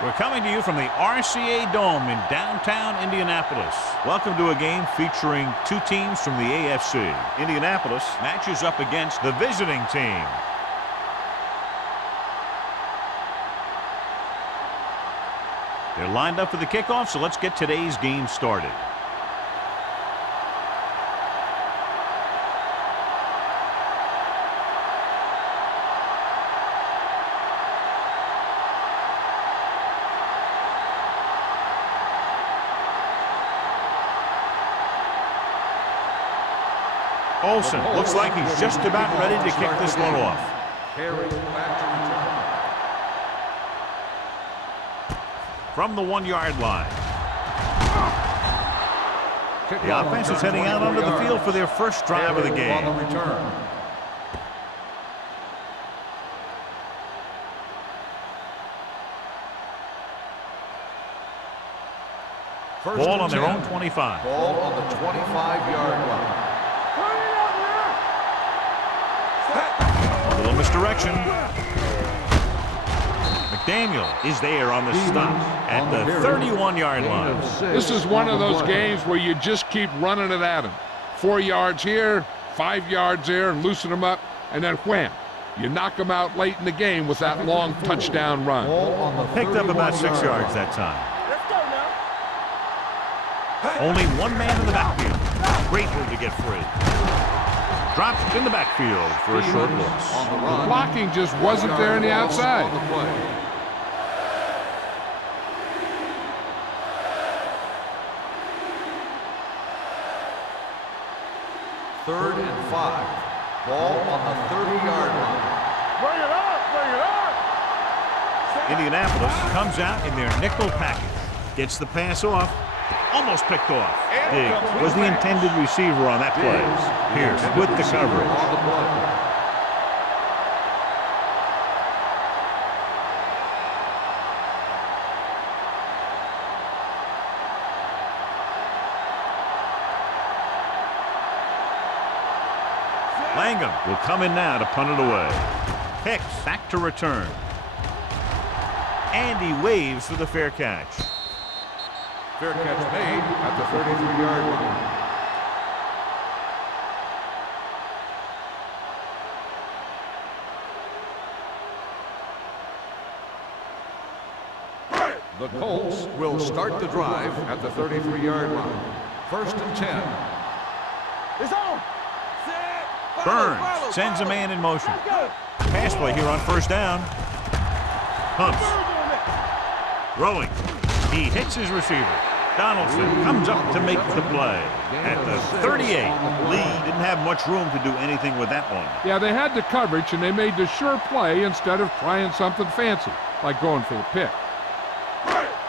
We're coming to you from the RCA Dome in downtown Indianapolis. Welcome to a game featuring two teams from the AFC. Indianapolis matches up against the visiting team. They're lined up for the kickoff, so let's get today's game started. Olsen looks like he's just about ready to kick this one off. From the 1-yard line. The offense is heading out onto the field for their first drive of the game. Ball on their own 25. Ball on the 25-yard line. A little misdirection. McDaniel is there on the stop at the 31-yard line. This is one of those games where you just keep running it at him. 4 yards here, 5 yards there, and loosen them up, and then wham. You knock them out late in the game with that long touchdown run. Picked up about 6 yards that time. Only one man in the backfield. Great move to get free. Drops in the backfield for a short loss. The blocking just wasn't there on the outside. Third and 5. Ball on the 30-yard line. Bring it up! Bring it up! Indianapolis comes out in their nickel package. Gets the pass off. Almost picked off. Diggs was the intended receiver on that play. Pierce with the coverage. Langham will come in now to punt it away. Hicks back to return. And he waves for the fair catch. Fair catch made at the 33-yard line. The Colts will start the drive at the 33-yard line. First and 10. It's on! Burns sends a man in motion. Pass play here on first down. Pumps. Throwing. He hits his receiver. Donaldson comes up to make the play. At the 38, Lee didn't have much room to do anything with that one. Yeah, they had the coverage, and they made the sure play instead of trying something fancy, like going for the pick.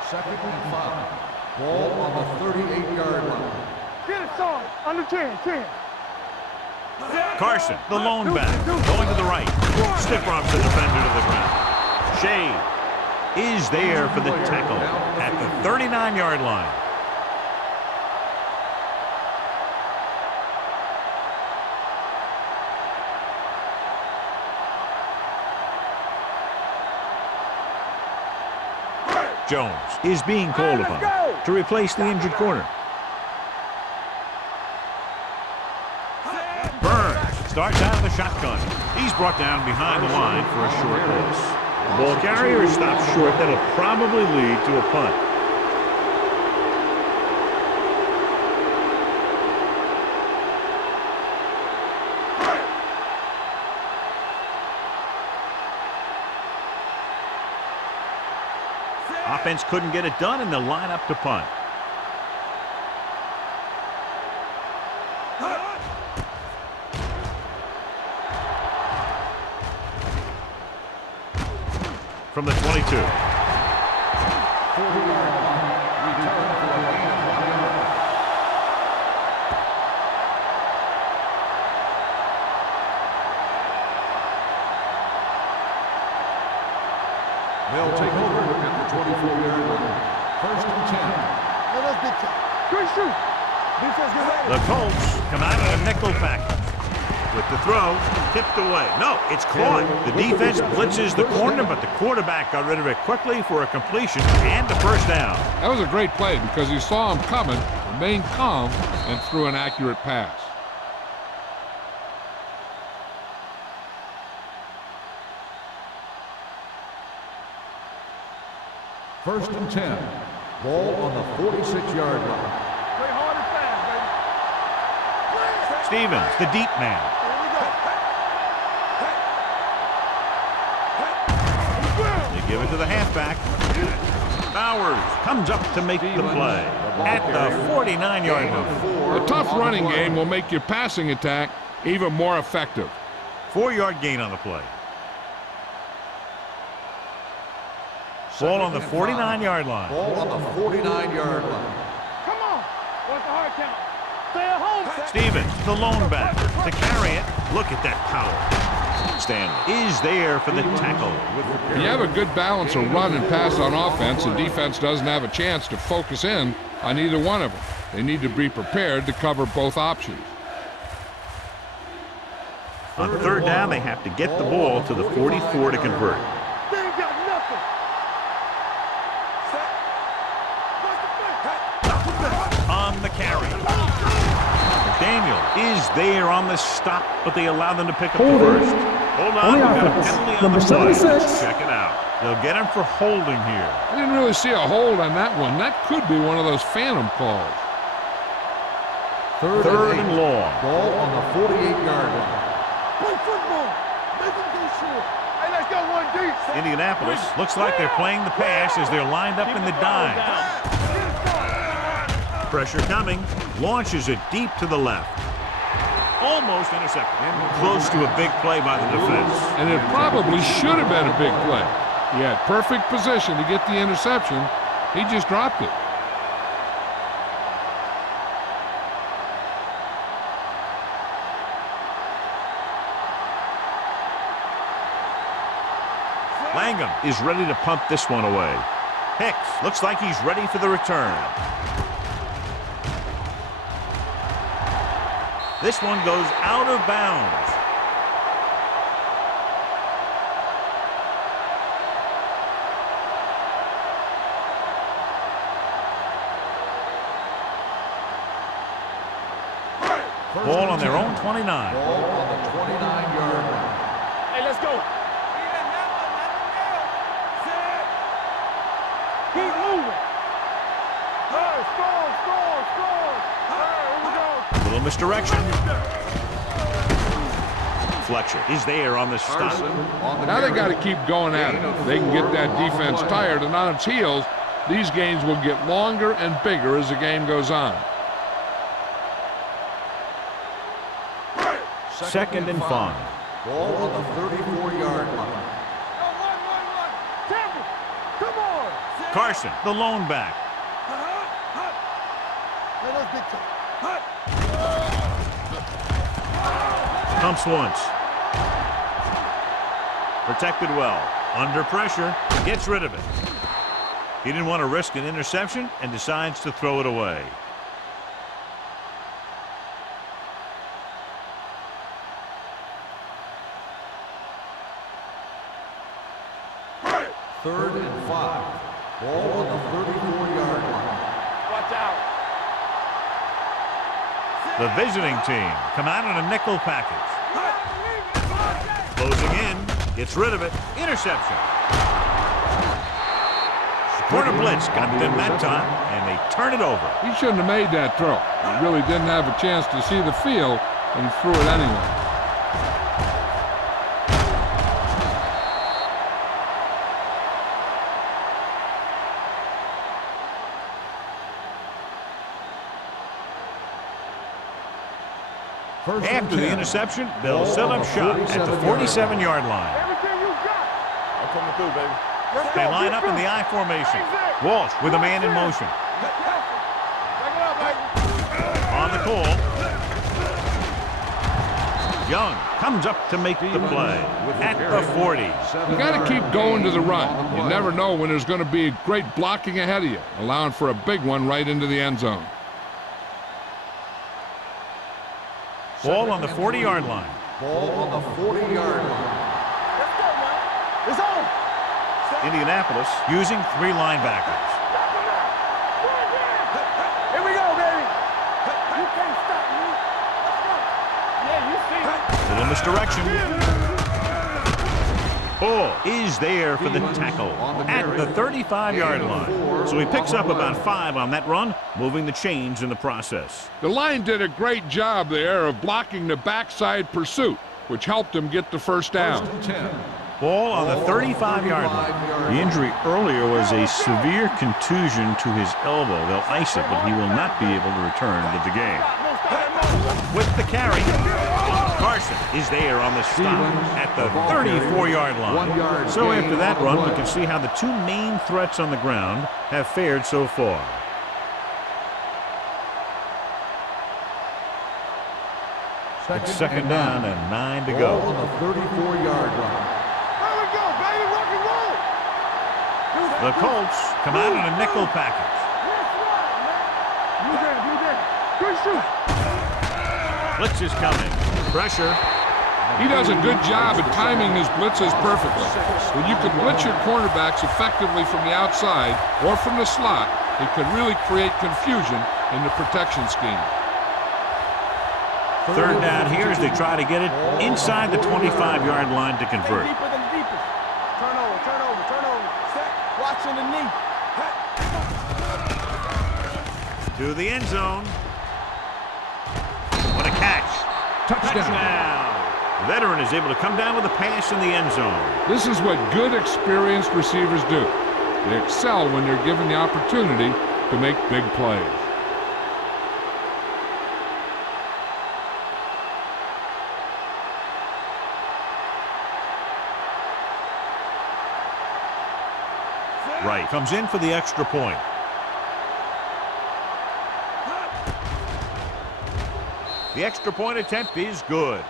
Second and 5. Ball on the 38-yard line. Get it, son! Under 10. Carson, the lone back, going to the right. Stiff arms the defender to the ground. Shea is there for the tackle at the 39-yard line. Jones is being called upon to replace the injured corner. Burns starts out of the shotgun. He's brought down behind the line for a short loss. The ball carrier stops short. That'll probably lead to a punt. Offense couldn't get it done, and they'll line up to punt. From the 22. They'll take over at the 24-yard line. First and 10. Let us get Good shoot. Defense, get ready. The Colts come out of a nickel package. With the throw, tipped away. No, it's caught. The defense blitzes the corner, but the quarterback got rid of it quickly for a completion and a first down. That was a great play because he saw him coming, remained calm, and threw an accurate pass. First and 10. Ball on the 46-yard line. Play hard and fast, baby. Stevens, the deep man. They give it to the halfback. Bowers comes up to make the play at the 49-yard line. A tough running game will make your passing attack even more effective. 4-yard gain on the play. Ball on the 49-yard line. Ball on the 49-yard line. Come on. What's the hard count? Stay at home. Stevens, the lone back, to carry it. Look at that power. Stanley is there for the tackle. When you have a good balance of run and pass on offense, the defense doesn't have a chance to focus in on either one of them. They need to be prepared to cover both options. On third down, they have to get the ball to the 44 to convert. They ain't got nothing. On the carry. Daniel is there on the stop, but they allow them to pick up the first. Hold on, we've got a penalty on the play. Check it out. They'll get him for holding here. I didn't really see a hold on that one. That could be one of those phantom calls. Third and long. Ball on the 48-yard line. Play football. Make them go short. Hey, let's go one deep. Indianapolis looks like they're playing the pass as they're lined up in the dime. Pressure coming. Launches it deep to the left. Almost intercepted. Close to a big play by the defense. And it probably should have been a big play. He had perfect position to get the interception. He just dropped it. Langham is ready to punt this one away. Hicks looks like he's ready for the return. This one goes out of bounds. Ball on their own 29. Ball on the 29-yard line. Hey, let's go. Keep moving. Hey, score. Hey, here we go. Little misdirection. Fletcher is there on the stop. Now they got to keep going at it. They can get that defense tired and on its heels. These games will get longer and bigger as the game goes on. Second and 5. Ball on the 34-yard line. Temple, come on. Carson, the lone back. Hey, let's big time. Pumps once. Protected well. Under pressure. Gets rid of it. He didn't want to risk an interception and decides to throw it away. Third and 5. Ball on the 34-yard line. Watch out. The visiting team come out in a nickel package. Closing in. Gets rid of it. Interception. Corner blitz got them that time, and they turn it over. He shouldn't have made that throw. He really didn't have a chance to see the field, and he threw it anyway. After the interception, they'll set up shop at the 47-yard line. Everything you got. I'm coming through, baby. Let's They go. line up in the I formation. Walsh with a man in motion. Back it up, baby. On the call. Young comes up to make the play at the 40. You got to keep going to the run. You never know when there's going to be great blocking ahead of you, allowing for a big one right into the end zone. Ball on the 40-yard line. Ball on the 40-yard line. Let's go, man. It's on. Indianapolis using 3 linebackers. Here we go, baby. You can't stop me. Let's go. Yeah, you see it. Little misdirection. Ball is there for the tackle at the 35-yard line. So he picks up about 5 on that run, moving the chains in the process. The line did a great job there of blocking the backside pursuit, which helped him get the first down. Ball on the 35-yard line. The injury earlier was a severe contusion to his elbow. They'll ice it, but he will not be able to return to the game. With the carry, Carson is there on the stop at the 34-yard line. So after that run, we can see how the 2 main threats on the ground have fared so far. It's second down and 9 to go. On the 34-yard line. There we go, baby. Rock and roll. The Colts come out in a nickel package. Good shoot. Blitz is coming. Pressure. He does a good job at timing his blitzes perfectly. When you can blitz your cornerbacks effectively from the outside or from the slot, it can really create confusion in the protection scheme. Third down here as they try to get it inside the 25-yard line to convert. Deeper than deepest. Turn over. Set. Watching the knee. To the end zone. What a catch. Touchdown. The veteran is able to come down with a pass in the end zone. This is what good, experienced receivers do. They excel when they're given the opportunity to make big plays. Right. Comes in for the extra point. The extra point attempt is good.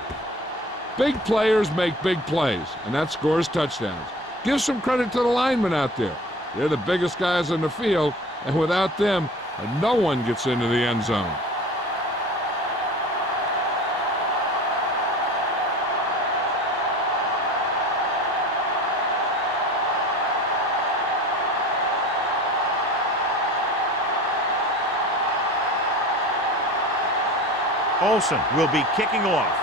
Big players make big plays, and that scores touchdowns. Give some credit to the linemen out there. They're the biggest guys on the field, and without them, no one gets into the end zone. Olsen will be kicking off.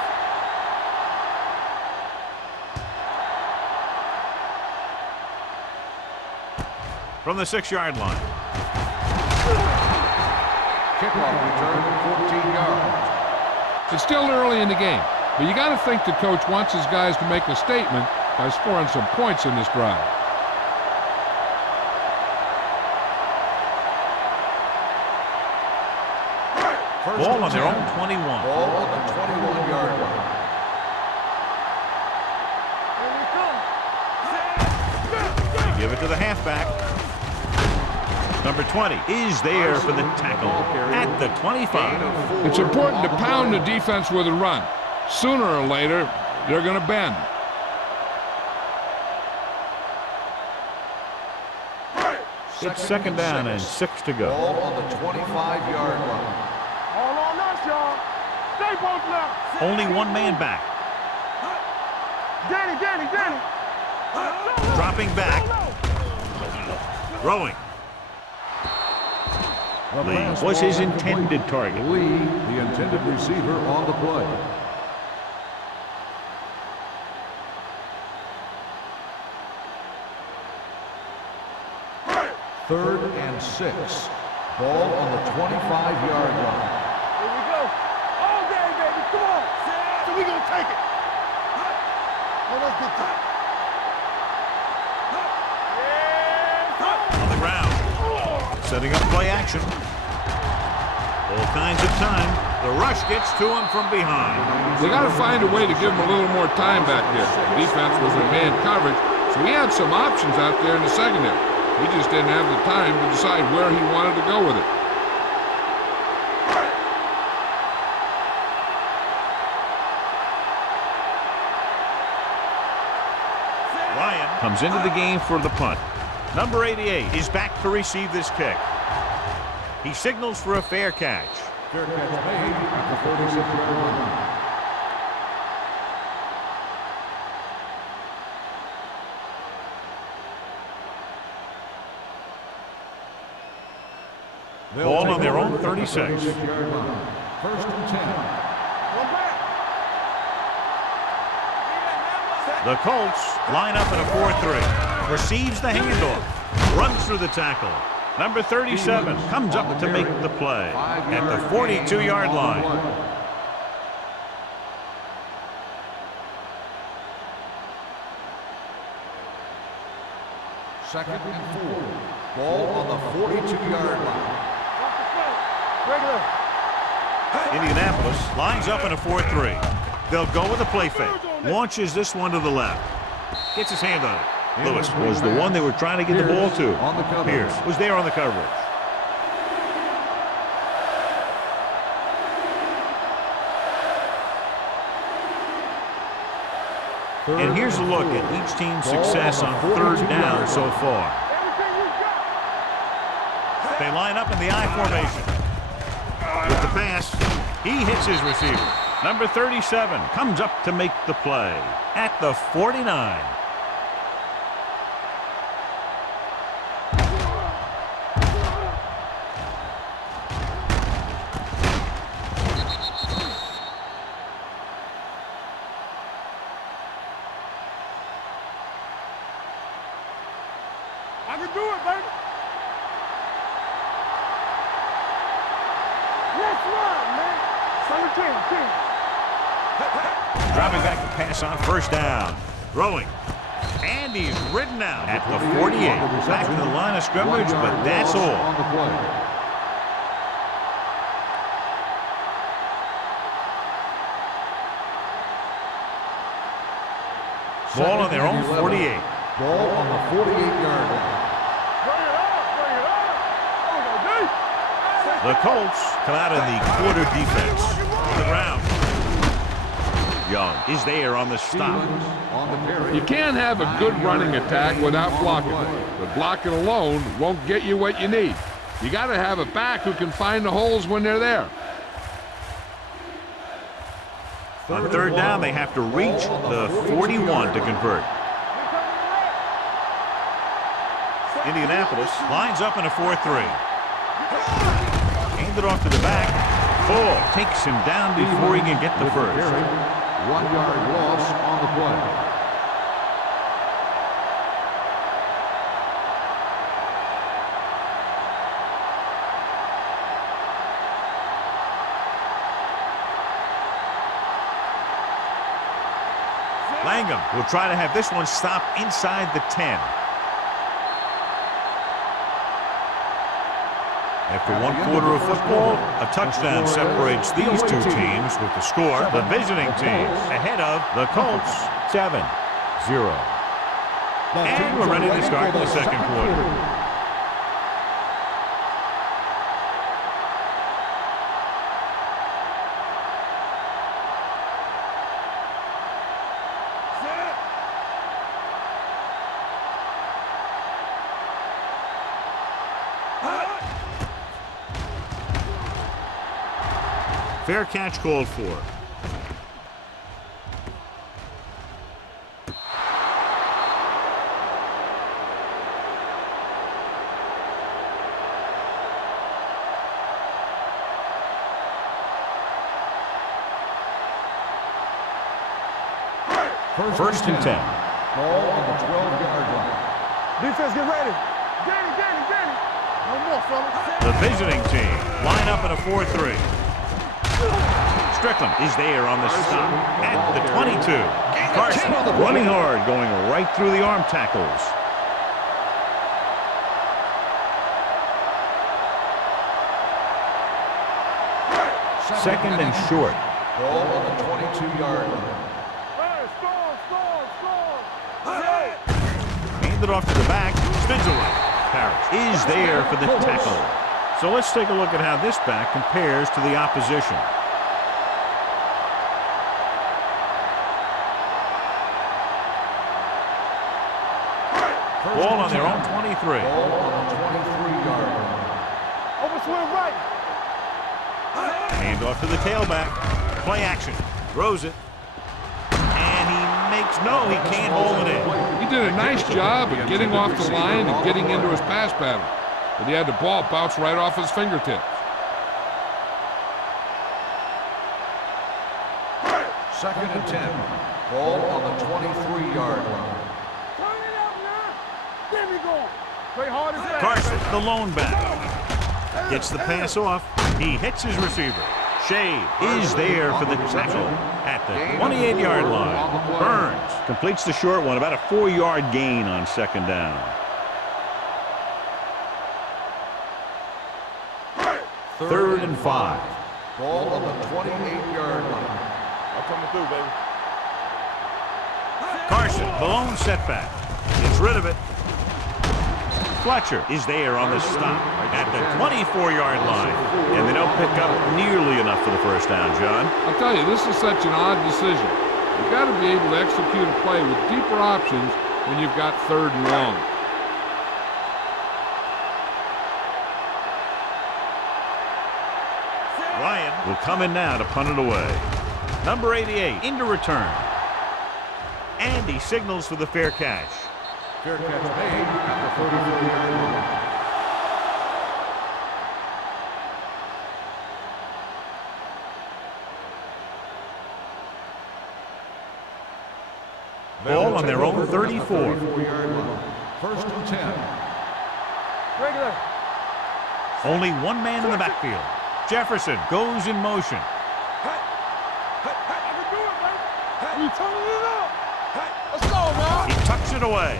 From the 6-yard line. Kickoff return, 14 yards. It's still early in the game, but you got to think the coach wants his guys to make a statement by scoring some points in this drive. Ball on their own 21. Ball on the 21-yard line. They give it to the halfback. Number 20 is there for the tackle at the 25. It's important to pound the defense with a run. Sooner or later, they're going to bend. It's second down and 6 to go. Ball on the 25-yard line. All on us, y'all. Stay both left. Only 1 man back. Danny. Dropping back. Throwing. Lee was his intended target. Lee, the intended receiver on the play. Third and 6. Ball on the 25-yard line. Here we go. All day, baby. Come on. So we gonna take it. Now let's get to it. On the ground. Setting up play action. All kinds of time. The rush gets to him from behind. They got to find a way to give him a little more time back there. The defense was in man coverage, so he had some options out there in the secondary. He just didn't have the time to decide where he wanted to go with it. Ryan comes into the game for the punt. Number 88 is back to receive this kick. He signals for a fair catch. Fair catch made at the 46-yard line. Ball on their own 36. 36-yard line. First and 10. The Colts line up in a 4-3. Receives the handoff. Runs through the tackle. Number 37 comes up to make the play at the 42-yard line. Second and 4. Ball on the 42-yard line. Indianapolis lines up in a 4-3. They'll go with a play fake. Launches this one to the left. Gets his hand on it. Lewis was the one they were trying to get the ball to. Pierce was there on the coverage. And here's a look at each team's success on third down so far. They line up in the I formation. With the pass, he hits his receiver. Number 37 comes up to make the play at the 49. I can do it, baby. Let's run, man. 17. Dropping back to pass on first down. Throwing. And he's ridden out at the 48. Back to the line of scrimmage, but that's all. On the play. Ball on their own 48. Ball on the 48-yard line. Bring it up. Bring it up. The Colts come out in the quarter defense. On the ground. Young is there on the stop. On the carry. You can't have a good running attack without blocking. But blocking alone won't get you what you need. You got to have a back who can find the holes when they're there. On third down, they have to reach the 41 to convert. Indianapolis lines up in a 4-3. Hand it off to the back. Ball takes him down before he can get the first. 1-yard loss on the play. Langham will try to have this one stop inside the 10. After one quarter of football, a touchdown separates these two teams with the score. The visiting team ahead of the Colts 7-0. And we're ready to start the second quarter. Fair catch called for. First and 10. Ball on the 12-yard line. Defense, get ready. Get it. No more, fellas. The visiting team line up in a 4-3. Strickland is there on the stop at the 22. Carson running hard, going right through the arm tackles. Second and short. Ball on the 22-yard line. Handed off to the back. Spins away. Parrish is there for the tackle. So let's take a look at how this back compares to the opposition. Ball on their own 23. Ball on the 23-yard line. Overswing right. Hand off to the tailback. Play action. Throws it. And he makes no, he can't hold it in. He did a nice job of getting off the line and getting into his pass pattern. but he had the ball bounce right off his fingertips. Second and 10. Ball on the 23-yard line. Turn it up now. Get me going. Play hard as that. Carson, the lone back. Gets the pass off. He hits his receiver. Shea is there for the tackle at the 28-yard line. Burns completes the short one, about a 4-yard gain on second down. Third and 5. Ball on the 28-yard line. I'm coming through, baby. Carson, the lone setback. Gets rid of it. Fletcher is there on the stop at the 24-yard line. And they don't pick up nearly enough for the first down, John. I'll tell you, this is such an odd decision. You've got to be able to execute a play with deeper options when you've got third and long. Ryan will come in now to punt it away. Number 88 into return. And he signals for the fair catch. Fair catch made at the 34-yard line. Ball on their own 34. 34-yard line. First and 10. Regular. Only one man in the backfield. Jefferson goes in motion. I can do it, baby. You turning it up. Let's go, man. He tucks it away.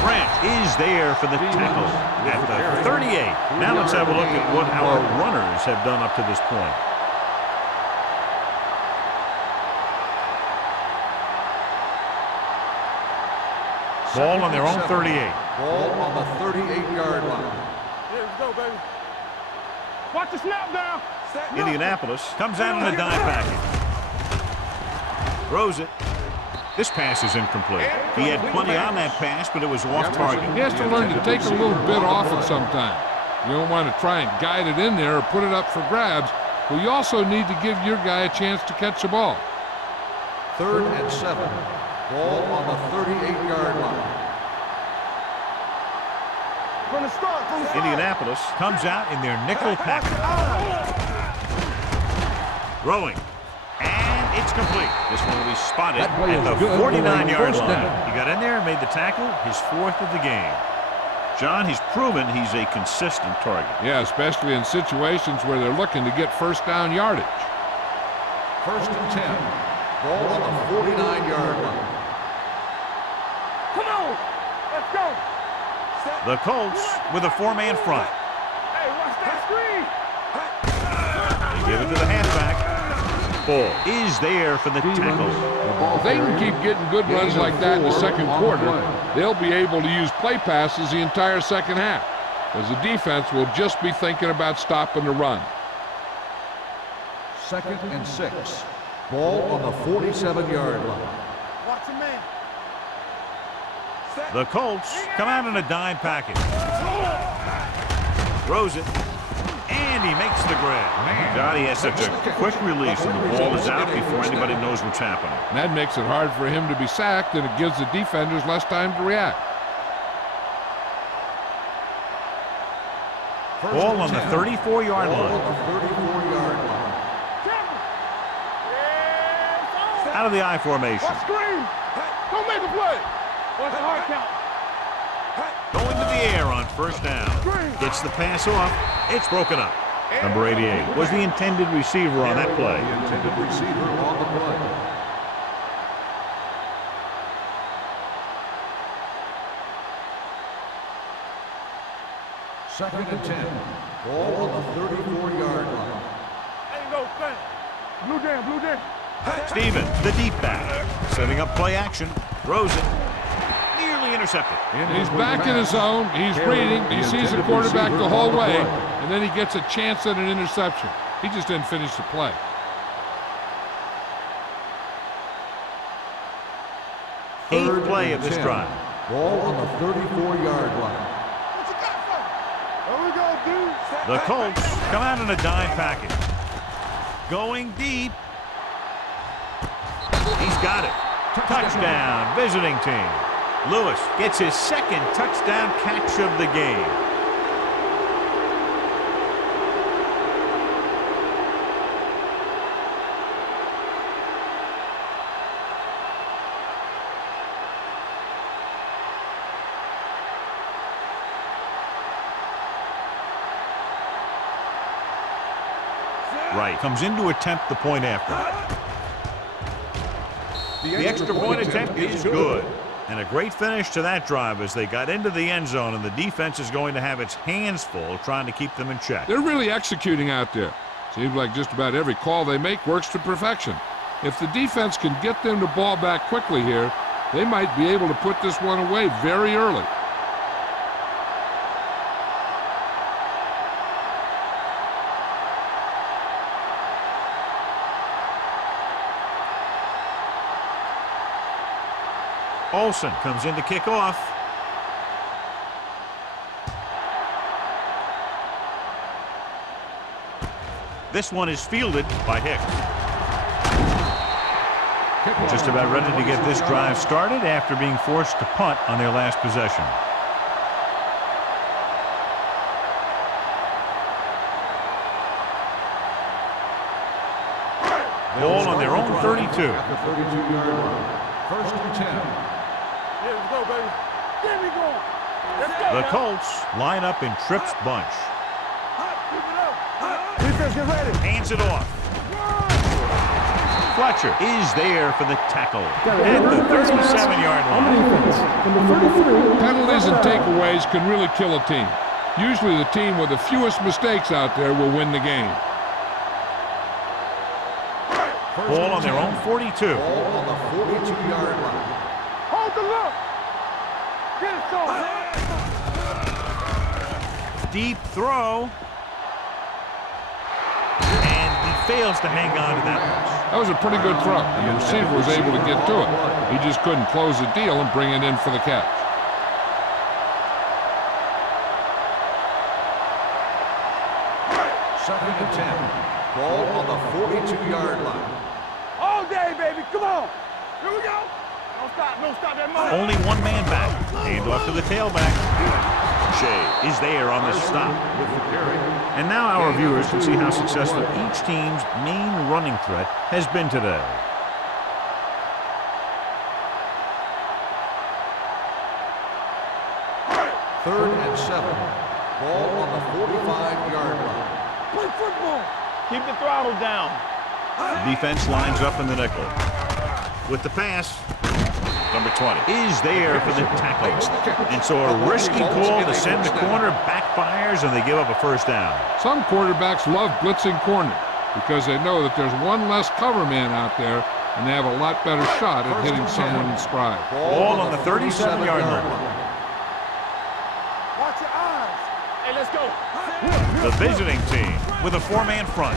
Grant is there for the tackle at the 38. Now let's have a look at what our runners have done up to this point. Ball on their own 38. Ball on the 38-yard line. Here we go, baby. Watch the snap down. Indianapolis comes out in a dime package. Throws it. This pass is incomplete. He had plenty on that pass, but it was off target. He has to learn to take a little bit off it sometime. You don't want to try and guide it in there or put it up for grabs, but you also need to give your guy a chance to catch the ball. Third and 7. Ball on the 38-yard line. From the start. Indianapolis comes out in their nickel package. Throwing. And it's complete. This one will be spotted That play at is the good. 49-yard First line. down. He got in there and made the tackle, his 4th of the game. John, he's proven he's a consistent target. Yeah, especially in situations where they're looking to get first down yardage. First and 10. Ball on the 49-yard line. Come on. Let's go. The Colts with a 4-man front. Hey, watch that screen. They give it to the halfback. Ball is there for the tackle. If they can keep getting good runs like that in the second quarter, they'll be able to use play passes the entire second half, as the defense will just be thinking about stopping the run. Second and 6. Ball on the 47-yard line. Watch him, man. The Colts come out in a dime package. Throws it. And he makes the grab. God, he has such a quick release, and the ball is out before anybody knows what's happening. And that makes it hard for him to be sacked, and it gives the defenders less time to react. Ball on the 34-yard Ball line. on the 34-yard line. Out of the I formation. Watch screen. Don't make a play. Watch the hard count. Going to the air on first down. Gets the pass off. It's broken up. Number 88 was the intended receiver on that play. The intended receiver on the play. Second and 10. Ball on the 34-yard line. Ain't no thing. Blue jam, blue jam. Stevens, the deep back, setting up play action. Throws it. Nearly intercepted. He's back in his zone. He's reading. He sees the quarterback the whole way, and then he gets a chance at an interception. He just didn't finish the play. Eighth play of this drive. Ball on the 34-yard line. What you got for? There we go, dude. The Colts come out in a dime package. Going deep. He's got it. Touchdown, visiting team. Lewis gets his second touchdown catch of the game. Right, comes in to attempt the point after. The extra point attempt is good. And a great finish to that drive as they got into the end zone, and the defense is going to have its hands full trying to keep them in check. They're really executing out there. Seems like just about every call they make works to perfection. If the defense can get them the ball back quickly here, they might be able to put this one away very early. Olsen comes in to kick off. This one is fielded by Hicks. Just about ready to get this drive started after being forced to punt on their last possession. Ball on their own 32. At the 32-yard line. First and 10. Yeah, let's go, baby. There we go. Let's go. The Colts line up in Tripp's bunch. Keep it up. Defense, get ready. Hands it off. Fletcher is there for the tackle at the 37-yard line. Penalties and takeaways can really kill a team. Usually the team with the fewest mistakes out there will win the game. Ball on their own 42. Ball on the 42-yard line. Hold the look. Get it, so. Deep throw. And he fails to hang on to that. That was a pretty good throw. The receiver was able to get to it. He just couldn't close the deal and bring it in for the catch. Second and 10. Ball on the 42-yard line. All day, baby. Come on. Here we go. Don't stop that motor. Only one man back. Hand off to the tailback. Shea is there on the stop. With the carry. And now our viewers can see how successful each team's main running threat has been today. Third and 7. Ball on the 45-yard line. Play football. Keep the throttle down. The defense lines up in the nickel. With the pass, number 20 is there for the tackle. And so a risky call to send the corner backfires, and they give up a first down. Some quarterbacks love blitzing corner because they know that there's one less cover man out there and they have a lot better shot at hitting someone in stride. Ball on the 37-yard line. Watch your eyes. Hey, let's go. The visiting team with a four-man front.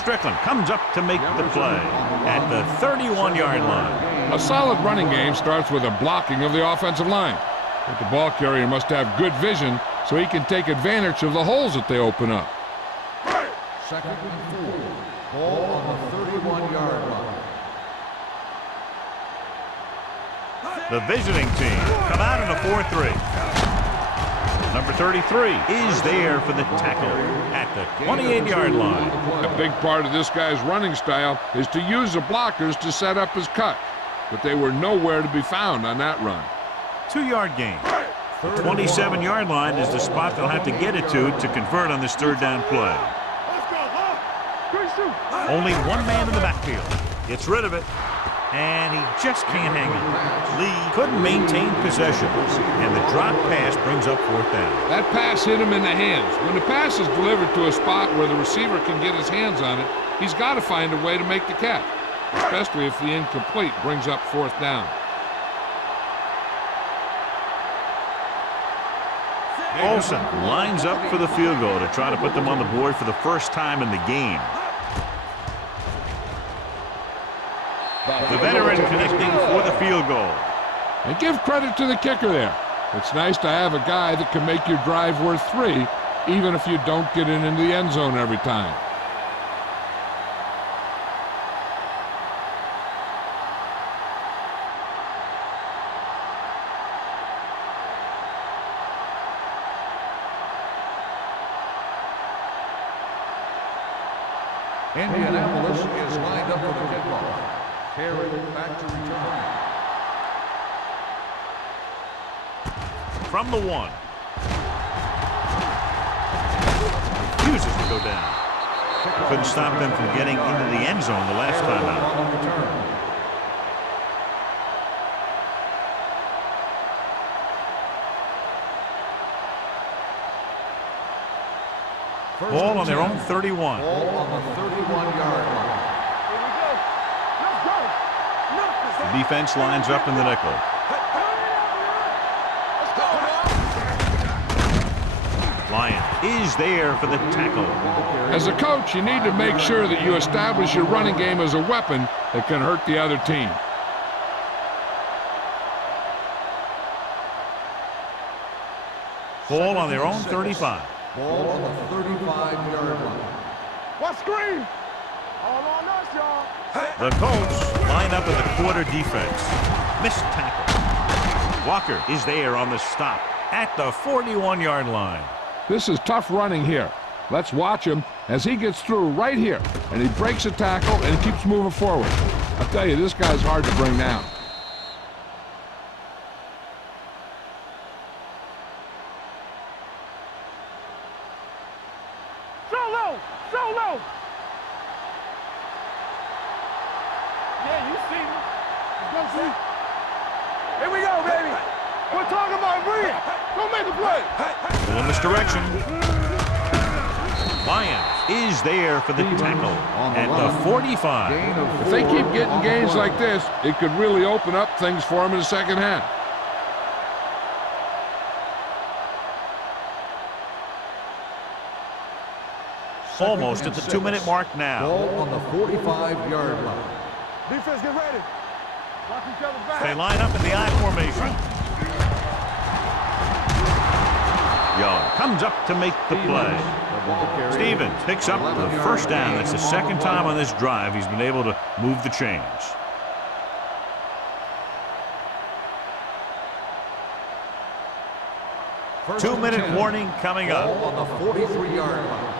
Strickland comes up to make the play at the 31-yard line. A solid running game starts with a blocking of the offensive line. But the ball carrier must have good vision so he can take advantage of the holes that they open up. Second and 4. Ball on the 31-yard line. The visiting team come out in a 4-3. Number 33 is there for the tackle at the 28-yard line. A big part of this guy's running style is to use the blockers to set up his cut. But they were nowhere to be found on that run. 2-yard gain. The 27-yard line is the spot they'll have to get it to convert on this third down play. Let's go, huh? Good shoot. Only one man in the backfield. Gets rid of it. And he just can't hang on. Lee couldn't maintain possession, and the drop pass brings up fourth down. That pass hit him in the hands. When the pass is delivered to a spot where the receiver can get his hands on it, he's got to find a way to make the catch, especially if the incomplete brings up fourth down. Olsen lines up for the field goal to try to put them on the board for the first time in the game. The veteran connecting for the field goal. And give credit to the kicker there. It's nice to have a guy that can make your drive worth 3, even if you don't get it into the end zone every time. Indianapolis is lined up for the kickoff. Carry back to return. From the 1. Refuses to go down. Couldn't stop them from getting into the end zone the last time out. Ball on their own 31. Ball on the 31-yard line. Here we go. Let's go. The defense lines up in the nickel. Lion is there for the tackle. As a coach, you need to make sure that you establish your running game as a weapon that can hurt the other team. Ball on their own 35. Ball on the 35-yard line. What screen? All on us, y'all. The Colts line up in the quarter defense. Missed tackle. Walker is there on the stop at the 41-yard line. This is tough running here. Let's watch him as he gets through right here, and he breaks a tackle and keeps moving forward. I'll tell you, this guy's hard to bring down. Solo! Solo! Yeah, you see me. Let's go, see. Here we go, baby. We're talking about bring it. Go make the play. In this direction. Lions is there for the tackle at the 45. If they keep getting gains like this, it could really open up things for them in the second half. Almost at the 2-minute mark now. Ball on the 45-yard line. Defense, get ready. Lock each other back. They line up in the I formation. Young comes up to make the play. Stevens picks up the first down. That's the second time on this drive he's been able to move the chains. Two-minute warning coming up. Ball on the 43-yard line.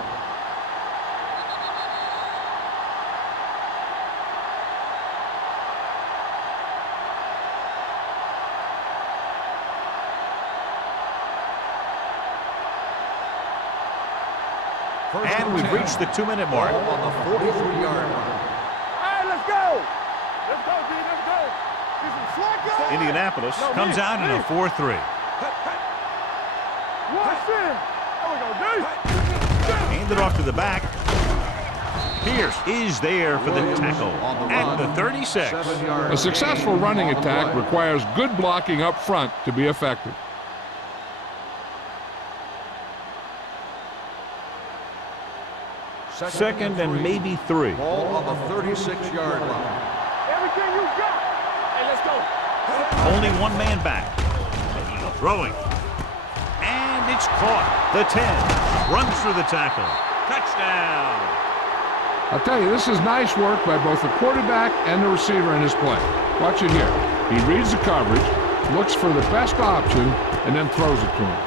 And we've reached the 2-minute mark. Ball on the 43-yard line. All right, let's go. Let's go, D. Let's go. Get some slack on. Indianapolis comes out in a 4-3. Watch in. There we go, D. Handed off to the back. Pierce is there for the tackle at the 36. A successful running attack requires good blocking up front to be effective. Second and maybe 3. Ball on the 36-yard line. Everything you got. Hey, let's go. Only one man back. Throwing. And it's caught. The 10 runs through the tackle. Touchdown. I'll tell you, this is nice work by both the quarterback and the receiver in his play. Watch it here. He reads the coverage, looks for the best option, and then throws it to him.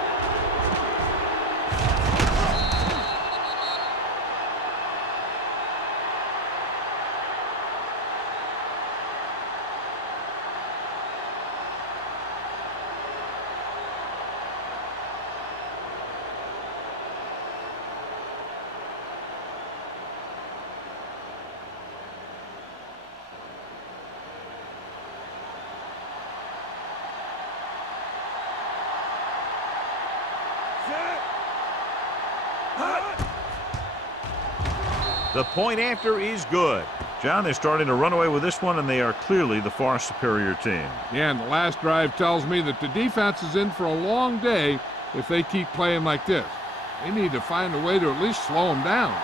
The point after is good. John, they're starting to run away with this one, and they are clearly the far superior team. Yeah, and the last drive tells me that the defense is in for a long day if they keep playing like this. They need to find a way to at least slow them down.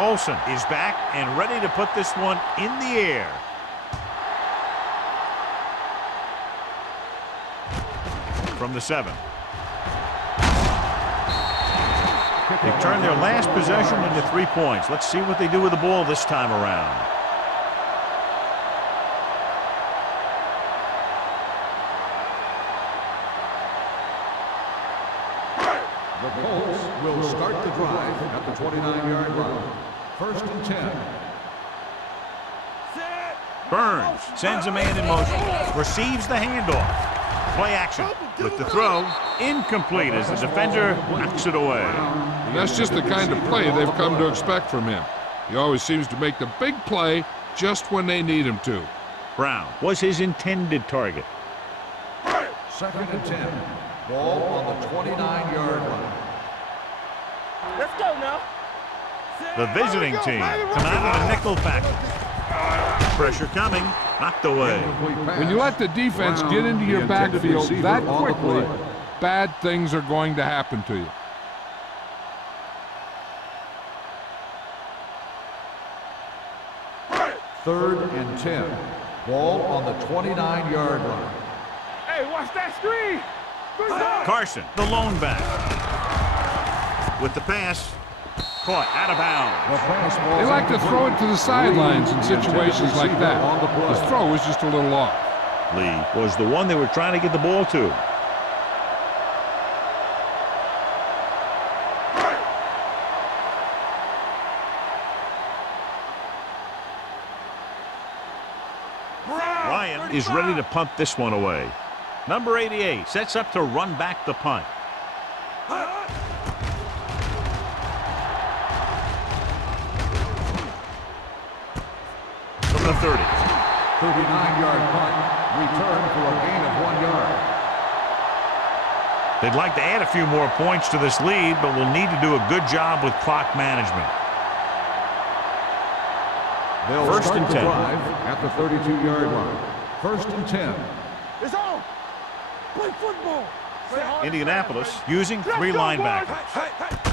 Olsen is back and ready to put this one in the air. From the 7. They've turned their last possession into 3 points. Let's see what they do with the ball this time around. The Colts will start the drive at the 29-yard line. First and 10. Burns sends a man in motion. Receives the handoff. Play action with the throw. Incomplete as the defender knocks it away. And that's just the kind of play they've come to expect from him. He always seems to make the big play just when they need him to. Brown was his intended target. Second and 10. Ball on the 29-yard line. Let's go now. The visiting team come out on a nickel package. Pressure coming, knocked away. When you let the defense get into your backfield that quickly, bad things are going to happen to you. Third and 10. Ball on the 29-yard line. Hey, watch that screen. Carson, the lone back. With the pass, caught out of bounds. They like to throw it to the sidelines in situations like that. His throw was just a little off. Lee was the one they were trying to get the ball to. Ryan is ready to punt this one away. Number 88 sets up to run back the punt. From the 30. 39-yard punt, return for a gain of 1 yard. They'd like to add a few more points to this lead, but will need to do a good job with clock management. They'll First start and the 10. drive at the 32-yard line. First and 10. It's on. Play football. Indianapolis using 3 linebackers.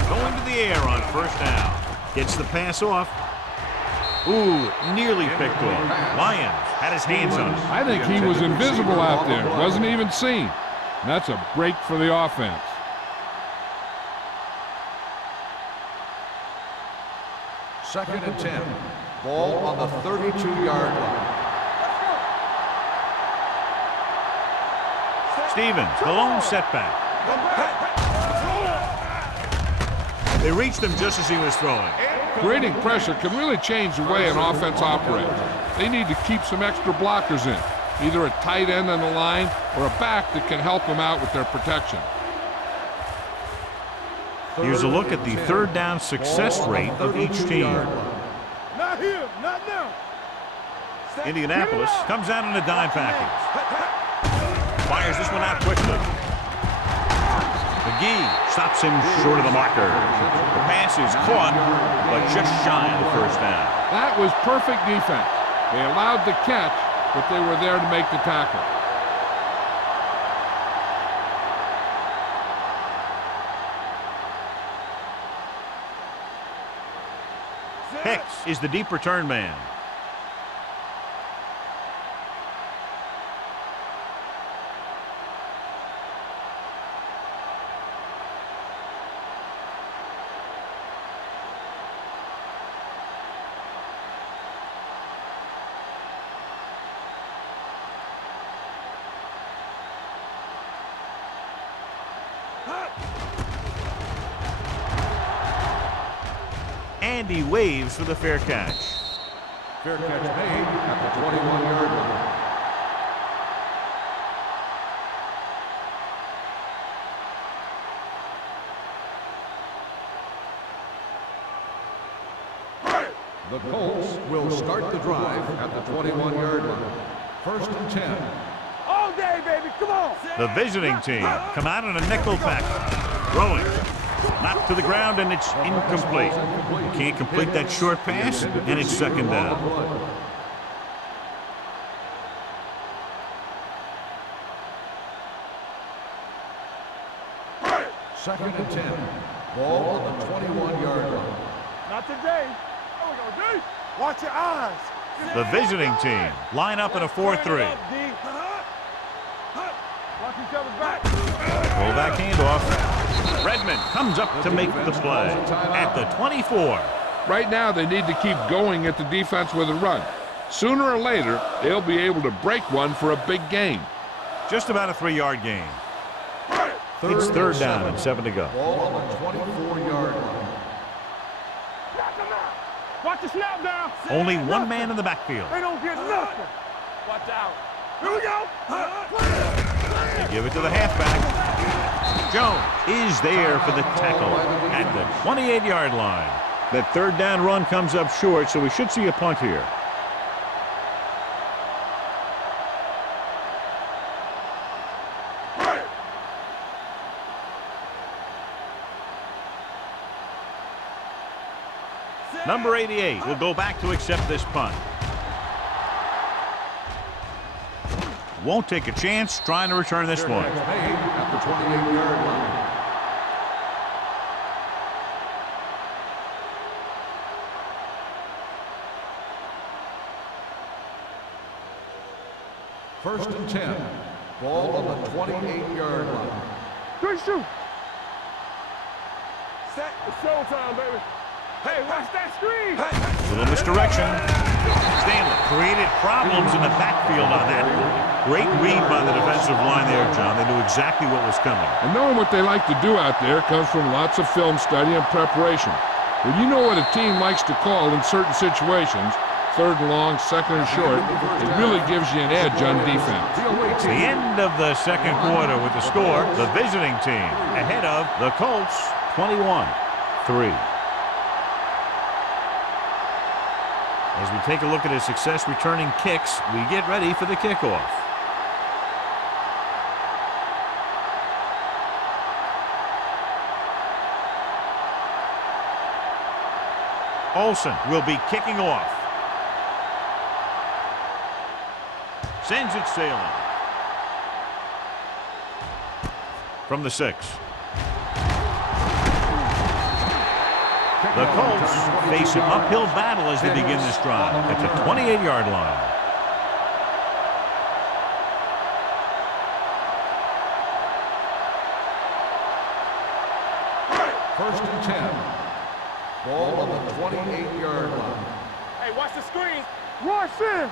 Going to the air on first down. Gets the pass off. Ooh, nearly picked off. Lyons had his hands on it. I think he was invisible out there. Wasn't even seen. And that's a break for the offense. Second and 10. Ball on the 32-yard line. Stevens, the lone setback. They reached him just as he was throwing. Creating pressure can really change the way an offense operates. They need to keep some extra blockers in, either a tight end on the line or a back that can help them out with their protection. Here's a look at the third down success rate of each team. Not here, not now. Indianapolis comes out in a dime package. Fires this one out quickly. McGee stops him short of the marker. The pass is caught, but just shy of the first down. That was perfect defense. They allowed the catch, but they were there to make the tackle. Hicks is the deep return man. And he waves for the fair catch. Fair catch made at the 21-yard line. The Colts will start the drive at the 21-yard line. First and 10. All day, baby. Come on. The visiting team come out in a nickel pack. Throwing. Knocked to the ground, and it's incomplete. Can't complete that short pass, and it's second down. Second and 10. Ball on the 21-yard line. Not today. Oh, we go, D. Watch your eyes. The visiting team line up in a 4-3. Watch each other's back. Fullback handoff. Redmond comes up to make the play at the 24. Right now, they need to keep going at the defense with a run. Sooner or later, they'll be able to break one for a big gain. Just about a 3-yard gain. It's third down and 7 to go. Ball on the 24-yard line. the snap down. Only one man in the backfield. They don't get nothing. Watch out. Here we go. They give it to the halfback. Jones is there for the tackle at the 28-yard line. That third down run comes up short, so we should see a punt here. Number 88 will go back to accept this punt. Won't take a chance trying to return this one. At the 28-yard line. First and 10. Ball on the 28-yard line. Good shoot. Set. It's showtime, baby. Hey, watch that screen. Little misdirection. Stanley created problems in the backfield on that one. Great read by the defensive line there, John. They knew exactly what was coming. And knowing what they like to do out there comes from lots of film study and preparation. When you know what a team likes to call in certain situations, third and long, second and short, it really gives you an edge on defense. It's the end of the second quarter with the score. The visiting team ahead of the Colts 21-3. As we take a look at his success returning kicks, we get ready for the kickoff. Olsen will be kicking off. Sends it sailing. From the 6. The Colts face an uphill battle as they begin this drive at the 28-yard line. First and 10. Ball on the 28-yard line. Hey, watch the screen. Rush in.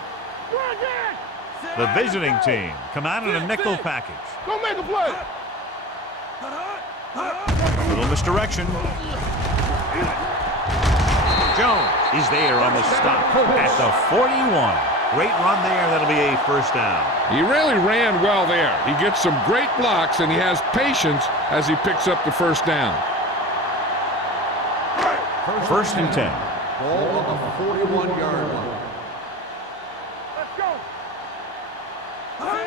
Run again. The visiting team come out in a nickel package. Go make a play. A little misdirection. Jones is there on the stop at the 41. Great run there. That'll be a first down. He really ran well there. He gets some great blocks, and he has patience as he picks up the first down. First and 10. Ball on the 41-yard line. Let's go.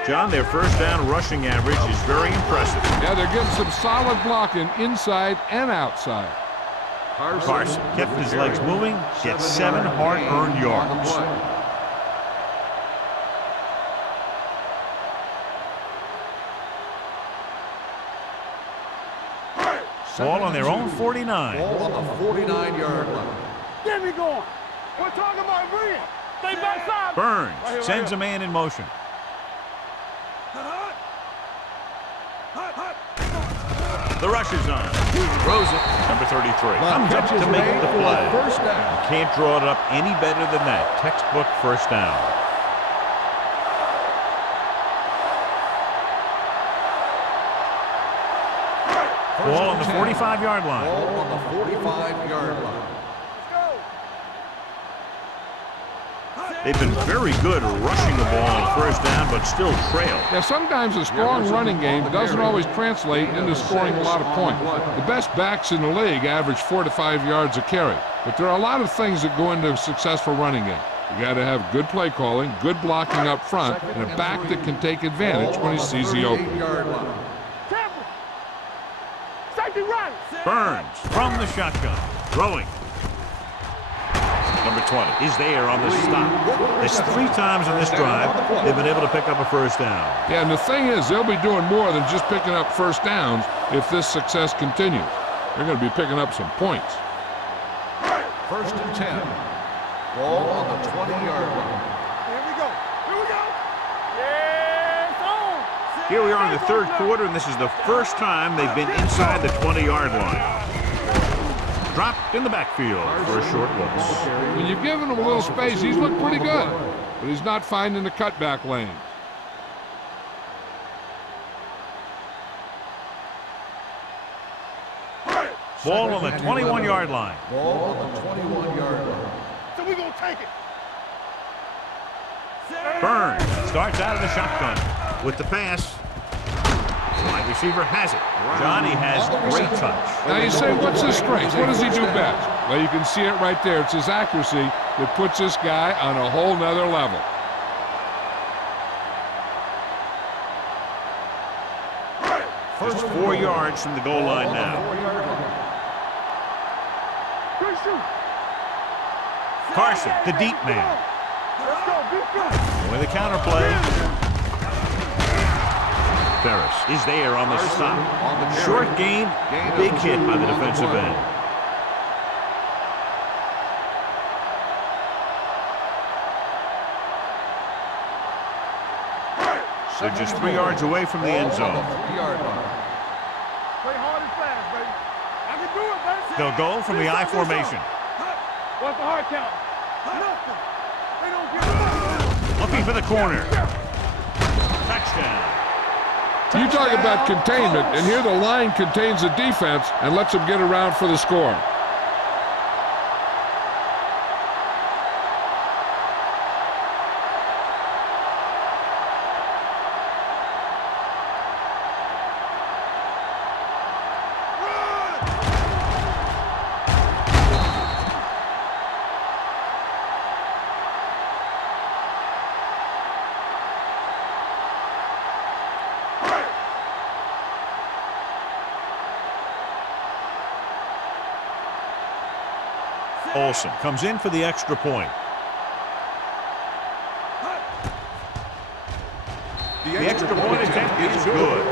John, their first down rushing average is very impressive. Yeah, they're getting some solid blocking inside and outside. Carson kept his legs moving, gets 7 hard-earned yards. Ball on their own 49. Ball on the 49-yard line. Get me going. We're talking about bringing. Stay backside. Burns sends a man in motion. The rush is on. Throws it. Number 33 comes up to make the play. First down. You can't draw it up any better than that. Textbook first down. Ball on the 45-yard line. Ball on the 45-yard line. They've been very good rushing the ball on first down, but still trail. Yeah, sometimes a strong running game doesn't always translate into scoring a lot of points. The best backs in the league average 4 to 5 yards a carry. But there are a lot of things that go into a successful running game. You got to have good play calling, good blocking up front, and a back that can take advantage when he sees the opening. Burns from the shotgun. Throwing. Number 20 is there on the stop. It's 3 times on this drive they've been able to pick up a first down. Yeah, and the thing is, they'll be doing more than just picking up first downs if this success continues. They're going to be picking up some points. First and 10. Ball on the 20-yard line. Here we go. Here we go. Yeah, it's on. Here we are in the third quarter, and this is the first time they've been inside the 20-yard line. Dropped in the backfield for a short loss. When you've given him a little space, he's looked pretty good, but he's not finding the cutback lanes. Ball on the 21-yard line. Ball on the 21-yard line. so we gonna take it. Burns starts out of the shotgun with the pass. The wide receiver has it. Johnny has great touch. Now you say, what's his strength? What does he do best? Well, you can see it right there. It's his accuracy that puts this guy on a whole nother level. Just 4 yards from the goal line now. Carson, the deep man. With the counter play. Ferris is there on the stop. Short gain, big hit by the defensive end. They're just 3 yards away from the end zone. Play hard and fast, baby. I can do it, baby. They'll go from the I formation. What's the hard count? Nothing. They don't get it. Looking for the corner. Touchdown. You talk about containment, and here the line contains the defense and lets them get around for the score. Olsen comes in for the extra point. The extra point attempt is good.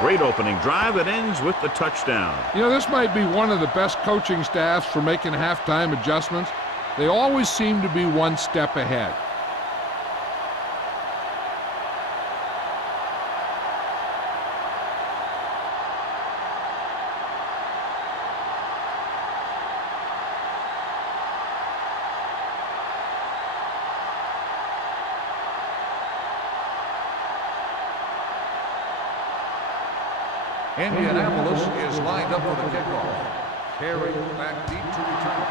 Great opening drive that ends with the touchdown. You know, this might be one of the best coaching staffs for making halftime adjustments. They always seem to be one step ahead. Indianapolis is lined up for the kickoff. Carry back deep to return.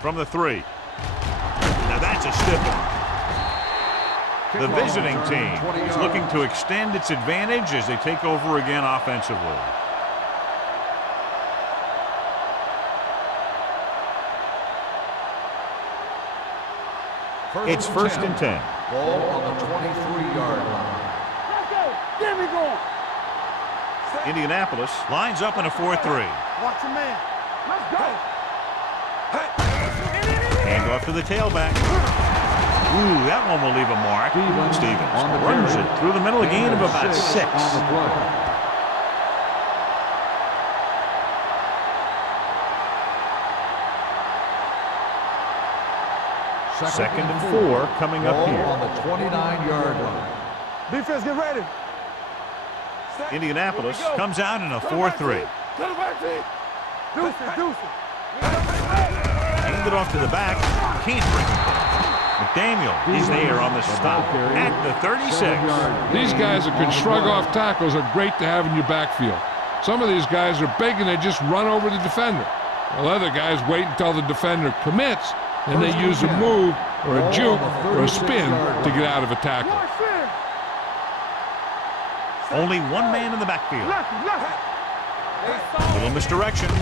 From the 3. Now that's a stiff one. The visiting team is looking to extend its advantage as they take over again offensively. It's first and 10. Ball on the 23-yard line. Let's go. Get me going. Indianapolis lines up in a 4-3. Watch your man. Let's go. Hand off to the tailback. Ooh, that one will leave a mark. Stevens runs it through the middle, a gain of about 6. Second and 4 coming up here. On the 29-yard line. Defense, get ready. Indianapolis comes out in a 4-3. Hand it off to the back. Can't bring it back. McDaniel is there on the stop at the 36. These guys that can shrug off tackles are great to have in your backfield. Some of these guys are big and they just run over the defender. While other guys wait until the defender commits, and they use a move or a juke or a spin to get out of a tackle. Only one man in the backfield. Little misdirection.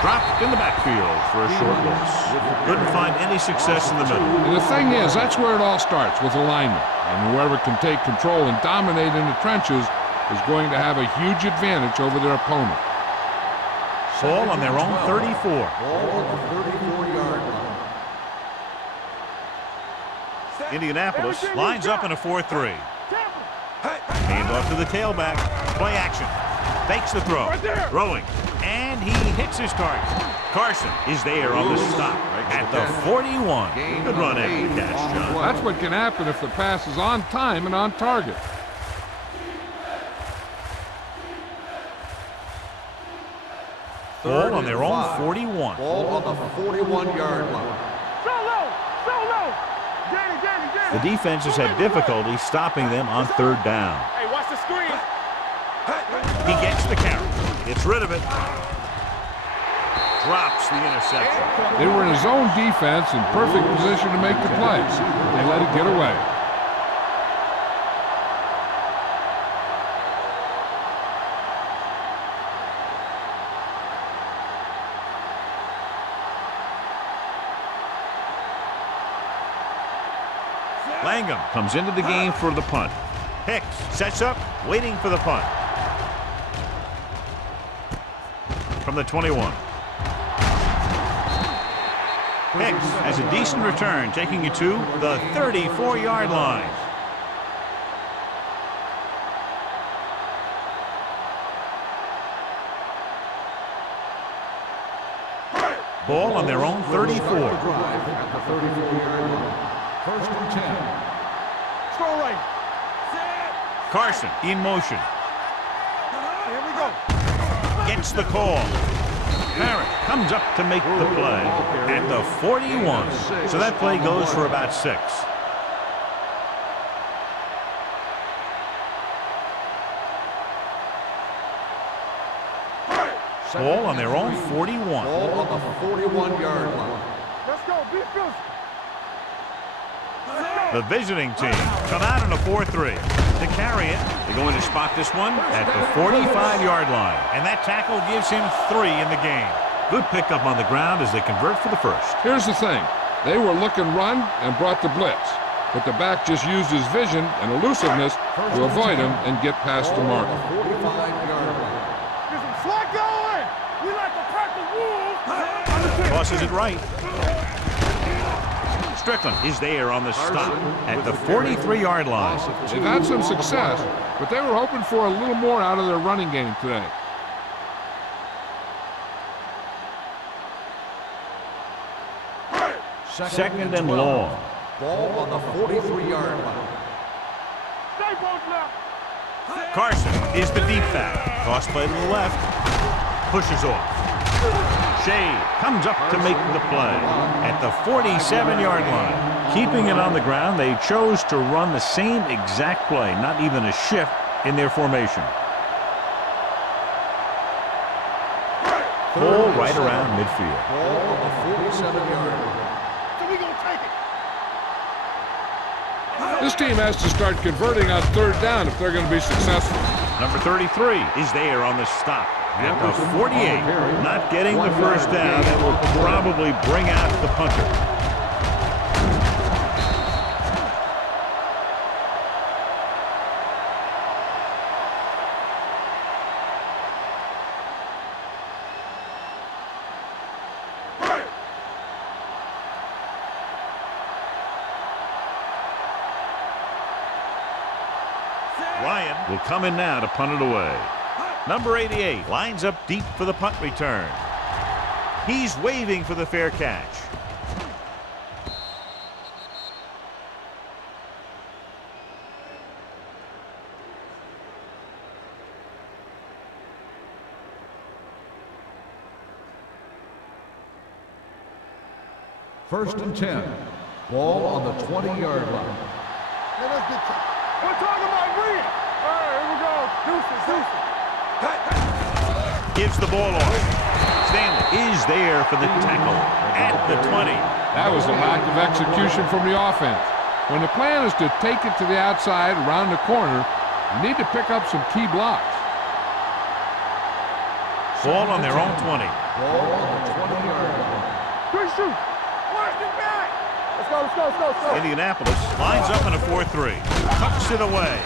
Dropped in the backfield for a short loss. Couldn't find any success in the middle. And the thing is, that's where it all starts, with alignment. And whoever can take control and dominate in the trenches is going to have a huge advantage over their opponent. Ball on their own 34. Ball on the 34-yard line. Indianapolis lines up in a 4-3. Hand off to the tailback. Play action. Fakes the throw. Throwing. And he hits his target. Carson is there on the stop at the 41. Good run after the catch, John. That's what can happen if the pass is on time and on target. Ball on their own 41. Ball on the 41-yard line. The defense has had difficulty stopping them on third down. Hey, watch the screen. He gets the carry. Gets rid of it. drops the interception. They were in his own defense in perfect position to make the play. They let it get away. Langham comes into the game for the punt. Hicks sets up, waiting for the punt. From the 21. Hicks has a decent return, taking you to the 34-yard line. Ball on their own 34. At the 34-yard line. First and 10. Strong right. Carson in motion. Here we go. Gets the call. Parrott comes up to make the play at the 41. So that play goes for about 6. Ball on their own 41. Ball on the 41-yard line. Let's go. Be physical. The visiting team come out in a 4-3. To carry it, they're going to spot this one at the 45-yard line. And that tackle gives him 3 in the game. Good pickup on the ground as they convert for the first. Here's the thing. They were looking run and brought the blitz. But the back just used his vision and elusiveness to avoid him and get past the marker. 45-yard line. Get some slack going. We like to practice rules. Tosses it right. Strickland is there on the stop at the 43-yard line. They've had some success, but they were hoping for a little more out of their running game today. Second and long. Ball on the 43-yard line. Stay both now. Carson is the deep back. Toss play to the left. Pushes off. Shea comes up to make the play at the 47-yard line. Keeping it on the ground, they chose to run the same exact play, not even a shift in their formation. Ball right around midfield. Ball on the 47-yard line. So we gonna take it. This team has to start converting on 3rd down if they're going to be successful. Number 33 is there on the stop at the 48. Not getting the first down. That will probably bring out the punter. Ryan will come in now to punt it away. Number 88 lines up deep for the punt return. He's waving for the fair catch. First and 10. Ball on the 20-yard line. Let us get to we're talking about green. All right, here we go. Deuces. Gives the ball off. Stanley is there for the tackle at the 20. That was a lack of execution from the offense. When the plan is to take it to the outside around the corner, you need to pick up some key blocks. Ball on their own 20. Ball on the 20-yard line. Good shoot. Watch it back. Let's go. Indianapolis lines up in a 4-3. Tucks it away.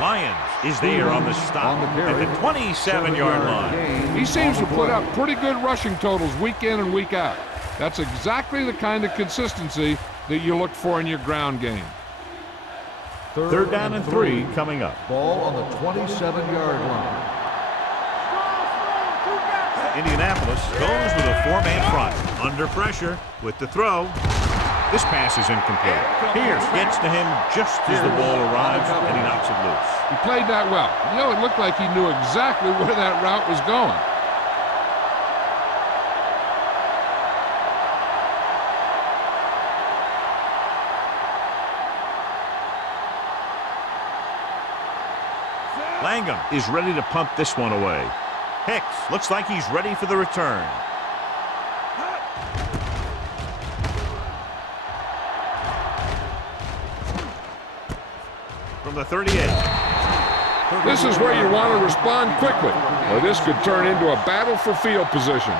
Lyons is there on the stop at the 27-yard line. He seems to put up pretty good rushing totals week in and week out. That's exactly the kind of consistency that you look for in your ground game. Third down and 3 coming up. Ball on the 27-yard line. Indianapolis goes with a 4-man front. Under pressure with the throw. This pass is incomplete. Pierce gets to him just as the ball arrives, and he knocks it loose. He played that well. You know, it looked like he knew exactly where that route was going. Langham is ready to punt this one away. Hicks looks like he's ready for the return. the 38. This is where you want to respond quickly, or this could turn into a battle for field position.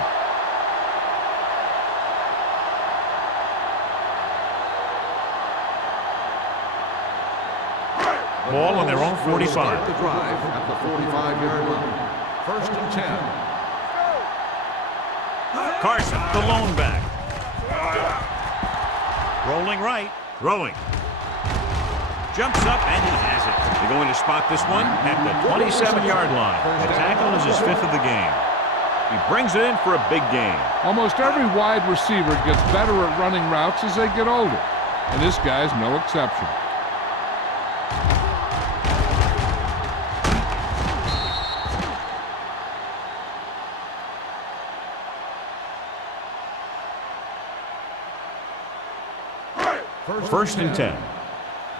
Ball on their own 45. Start the drive at the 45-yard line. First and 10. Carson, the lone back. Rolling right, throwing. Jumps up, and he has it. They're going to spot this one at the 27-yard line. The tackle is his 5th of the game. He brings it in for a big game. Almost every wide receiver gets better at running routes as they get older, and this guy's no exception. First and 10.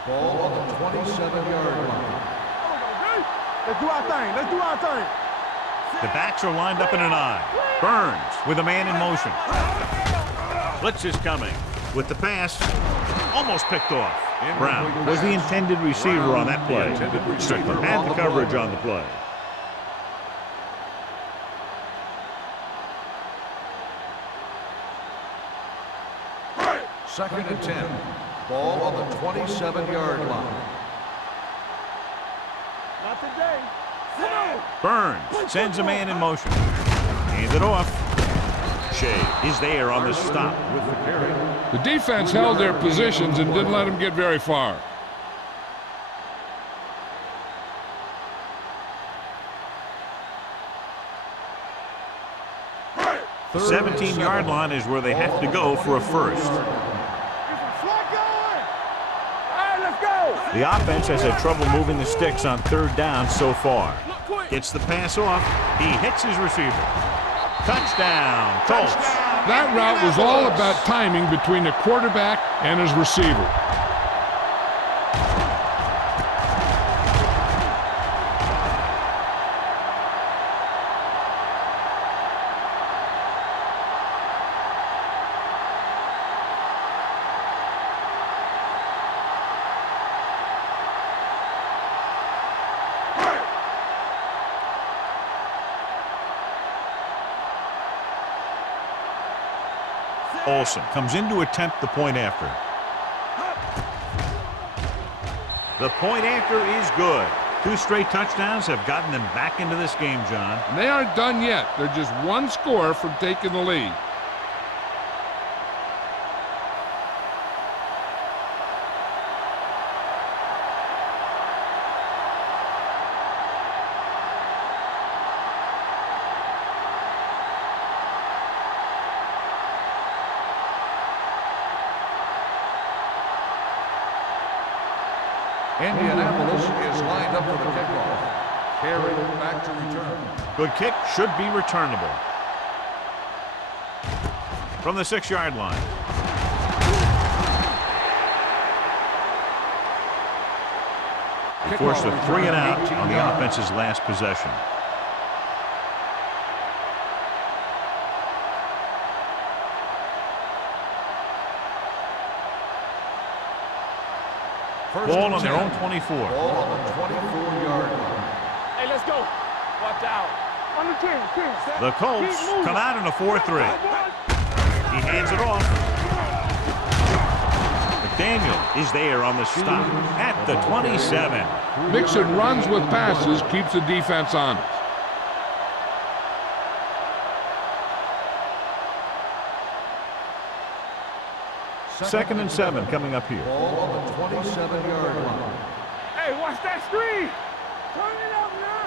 Ball on the 27-yard line. Let's do our thing. Let's do our thing. The backs are lined up in an I. Burns with a man in motion. Blitz is coming with the pass. Almost picked off. Brown was the intended receiver on that play. Strickland had the coverage on the play. Second and 10. Ball on the 27-yard line. Not today. Burns sends a man in motion. Hands it off. Shea is there on the stop with the carry. The defense held their positions and didn't let them get very far. The 17-yard line is where they have to go for a first. The offense has had trouble moving the sticks on 3rd down so far. Gets the pass off. He hits his receiver. Touchdown, Colts. That route was all about timing between the quarterback and his receiver. Olsen comes in to attempt the point after. The point after is good. 2 straight touchdowns have gotten them back into this game, John. And they aren't done yet. They're just one score from taking the lead. Indianapolis is lined up for the kickoff. Carry back to return. Good kick, should be returnable. From the 6-yard line. Forced a 3 and out on the offense's last possession. Ball on their own 24. Ball on the 24-yard line. Hey, let's go. Watch out. On the 10. The Colts come out in a 4-3. He hands it off. McDaniel is there on the stop at the 27. Mixing runs with passes keeps the defense honest. Second and 7 coming up here. Ball on the 27-yard line. Hey, watch that screen. Turn it up now.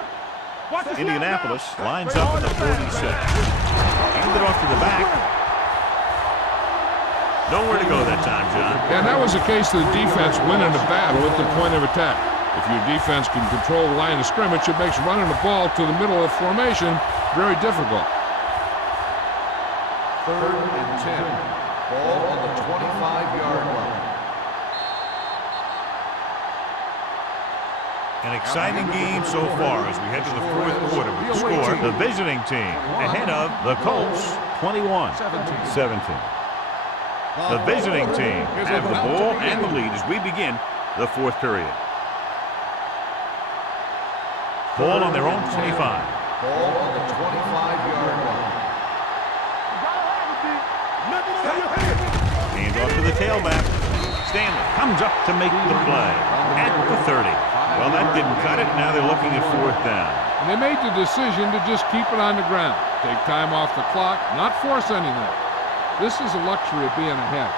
Watch the Indianapolis lines up at the 46. Hand it off to the back. Nowhere to go that time, John. And that was a case of the defense winning the battle at the point of attack. If your defense can control the line of scrimmage, it makes running the ball to the middle of formation very difficult. Third and 10. Ball on the 25-yard line. An exciting game so far as we head to the 4th quarter with the score. The visiting team ahead of the Colts 21-17. The visiting team have the ball and the lead as we begin the 4th period. Ball on their own 25. Ball on the 25-yard line. Hand off to the tailback. Stanley comes up to make the play at the 30. Well, that didn't cut it. Now they're looking at fourth down. And they made the decision to just keep it on the ground. Take time off the clock, not force anything. This is a luxury of being ahead.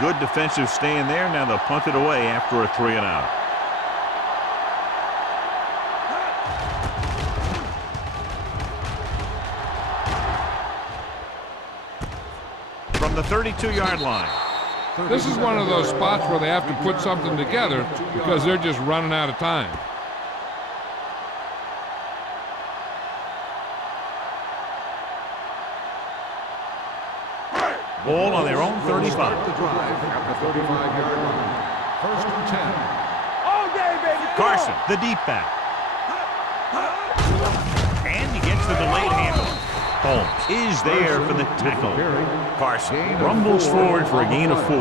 Good defensive stand there. Now they'll punt it away after a 3-and-out. From the 32-yard line. This is one of those spots where they have to put something together because they're just running out of time. Ball on their own 35. The drive at the 35-yard line. First and 10. All day, baby. Carson, the deep back. And he gets the delayed handoff. Holmes is there for the tackle. Carson rumbles forward for a gain of 4.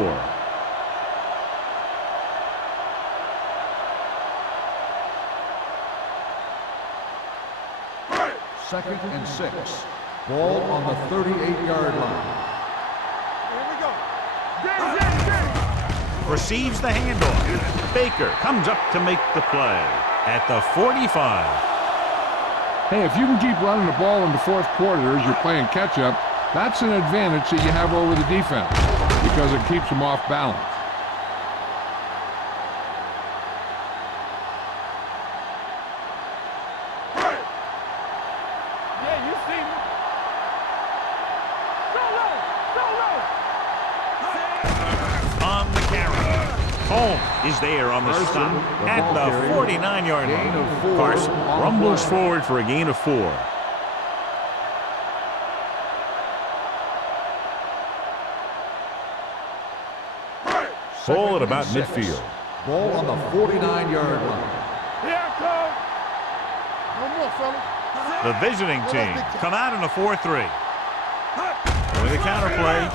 Second and 6. Ball on the 38-yard line. Here we go. Game. Receives the handoff. Baker comes up to make the play at the 45. Hey, if you can keep running the ball in the fourth quarter as you're playing catch-up, that's an advantage that you have over the defense because it keeps them off balance. Yeah, you see me. Go low. Go low. On the carry. Holmes is there on the stop at the 49-yard line. Carson rumbles forward for a gain of 4. Ball at about midfield. Ball on the 49-yard line. Here I come. No more, fellas. The visiting team come out in a 4-3. With a counter play.